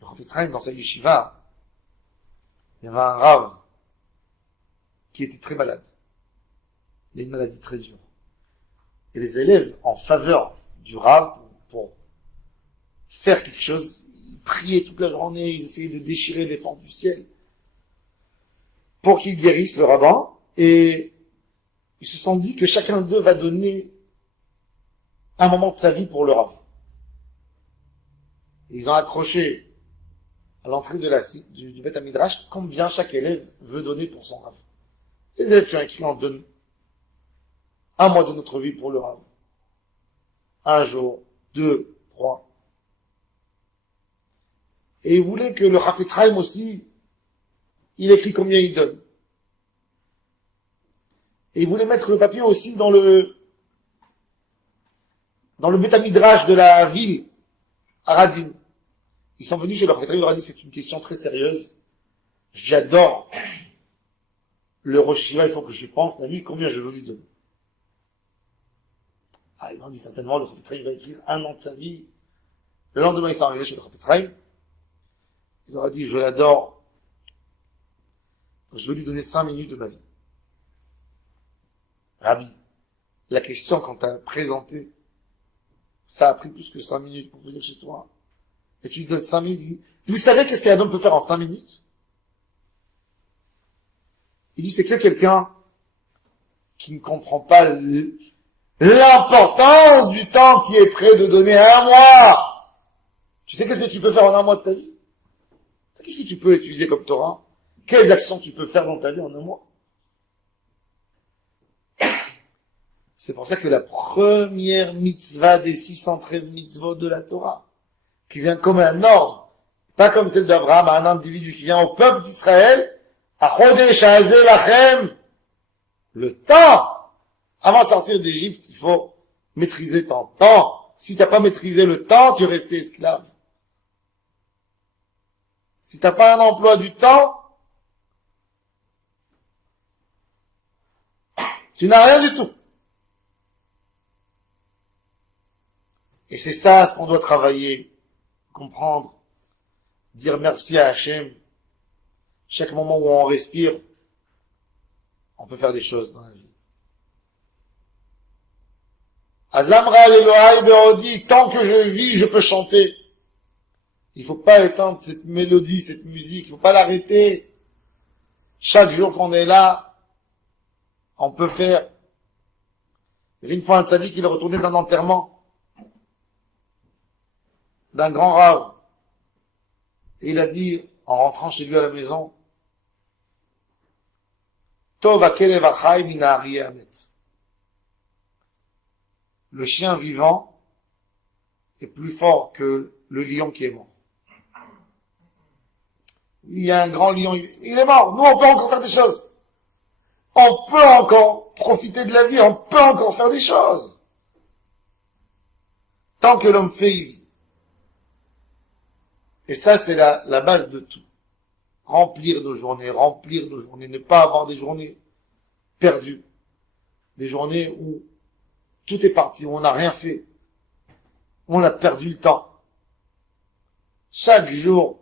Le Chafetz Chaim, dans sa yeshiva, il y avait un rav qui était très malade. Il a une maladie très dure. Et les élèves, en faveur du rav, pour faire quelque chose, ils priaient toute la journée, ils essayaient de déchirer les portes du ciel pour qu'il guérisse le rabbin, et ils se sont dit que chacun d'eux va donner un moment de sa vie pour le rav. Et ils ont accroché à l'entrée du Beth Midrash combien chaque élève veut donner pour son rav. Les élèves qui ont écrit en donne 1 mois de notre vie pour le rav. 1 jour, 2, 3. Et il voulait que le Chafetz Chaim aussi, il écrit combien il donne. Et ils voulaient mettre le papier aussi dans le Beth Midrash de la ville, à Radin. Ils sont venus chez leur Rav, ils leur ont dit, c'est une question très sérieuse. J'adore le Rosh Hashiva, il faut que je pense, la nuit, combien je veux lui donner. Ah, ils ont dit certainement, le Rav va écrire 1 an de sa vie. Le lendemain, ils sont arrivés chez le Rav. Il leur a dit, je l'adore. Je veux lui donner 5 minutes de ma vie. Rabbi, la question quand t'as présenté, ça a pris plus que 5 minutes pour venir chez toi. Et tu lui donnes 5 minutes, il dit, vous savez qu'est-ce qu'un homme peut faire en 5 minutes? Il dit, c'est que quelqu'un qui ne comprend pas l'importance du temps qui est prêt de donner à un mois. Tu sais qu'est-ce que tu peux faire en 1 mois de ta vie? Qu'est-ce que tu peux étudier comme Torah? Quelles actions tu peux faire dans ta vie en 1 mois? C'est pour ça que la première mitzvah des 613 mitzvot de la Torah, qui vient comme un ordre, pas comme celle d'Abraham, à un individu qui vient au peuple d'Israël, à Chodesh Hazeh Lachem, le temps, avant de sortir d'Égypte, il faut maîtriser ton temps. Si tu n'as pas maîtrisé le temps, tu es resté esclave. Si tu n'as pas un emploi du temps, tu n'as rien du tout. Et c'est ça ce qu'on doit travailler, comprendre, dire merci à Hachem. Chaque moment où on respire, on peut faire des choses dans la vie. Azamra Elohai Be'odi, tant que je vis, je peux chanter. Il faut pas éteindre cette mélodie, cette musique, il faut pas l'arrêter. Chaque jour qu'on est là, on peut faire. Il y avait une fois un tzaddik, il est retourné d'un enterrement d'un grand rave. Et il a dit, en rentrant chez lui à la maison, Tov akelev achai min ha'ariyeh hamet. Le chien vivant est plus fort que le lion qui est mort. Il y a un grand lion, il est mort. Nous, on peut encore faire des choses. On peut encore profiter de la vie, on peut encore faire des choses. Tant que l'homme fait, il vit. Et ça, c'est la base de tout. Remplir nos journées, ne pas avoir des journées perdues. Des journées où tout est parti, où on n'a rien fait. Où on a perdu le temps. Chaque jour,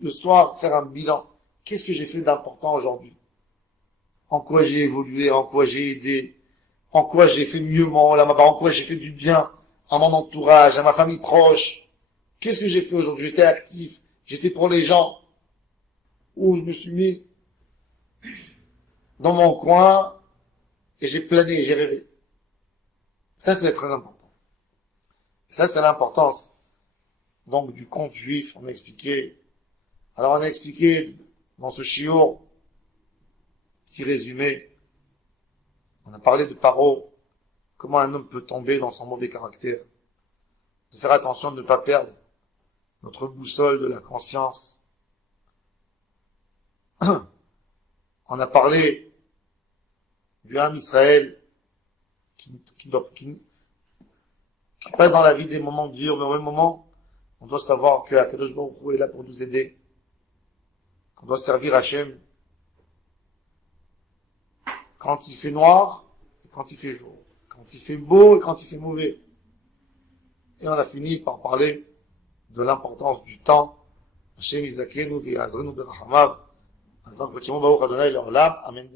le soir, faire un bilan. Qu'est-ce que j'ai fait d'important aujourd'hui? En quoi j'ai évolué, en quoi j'ai aidé, en quoi j'ai fait mieux en quoi j'ai fait du bien à mon entourage, à ma famille proche. Qu'est-ce que j'ai fait aujourd'hui? J'étais actif, j'étais pour les gens, ou je me suis mis dans mon coin et j'ai plané, j'ai rêvé. Ça, c'est très important. Ça, c'est l'importance. Donc, du conte juif, on a expliqué. Alors, on a expliqué dans ce shiur, si résumé, on a parlé de Paro, comment un homme peut tomber dans son mauvais caractère, de faire attention de ne pas perdre notre boussole de la conscience. On a parlé du Ham Israël qui passe dans la vie des moments durs, mais au même moment, on doit savoir que Akadosh Baruch Hu est là pour nous aider, qu'on doit servir Hachem quand il fait noir et quand il fait jour, quand il fait beau et quand il fait mauvais. Et on a fini par parler de l'importance du temps. Hachem Yizakenu v'yazrenu berachamav. Azam Baruch Adonai l'olam. Amen.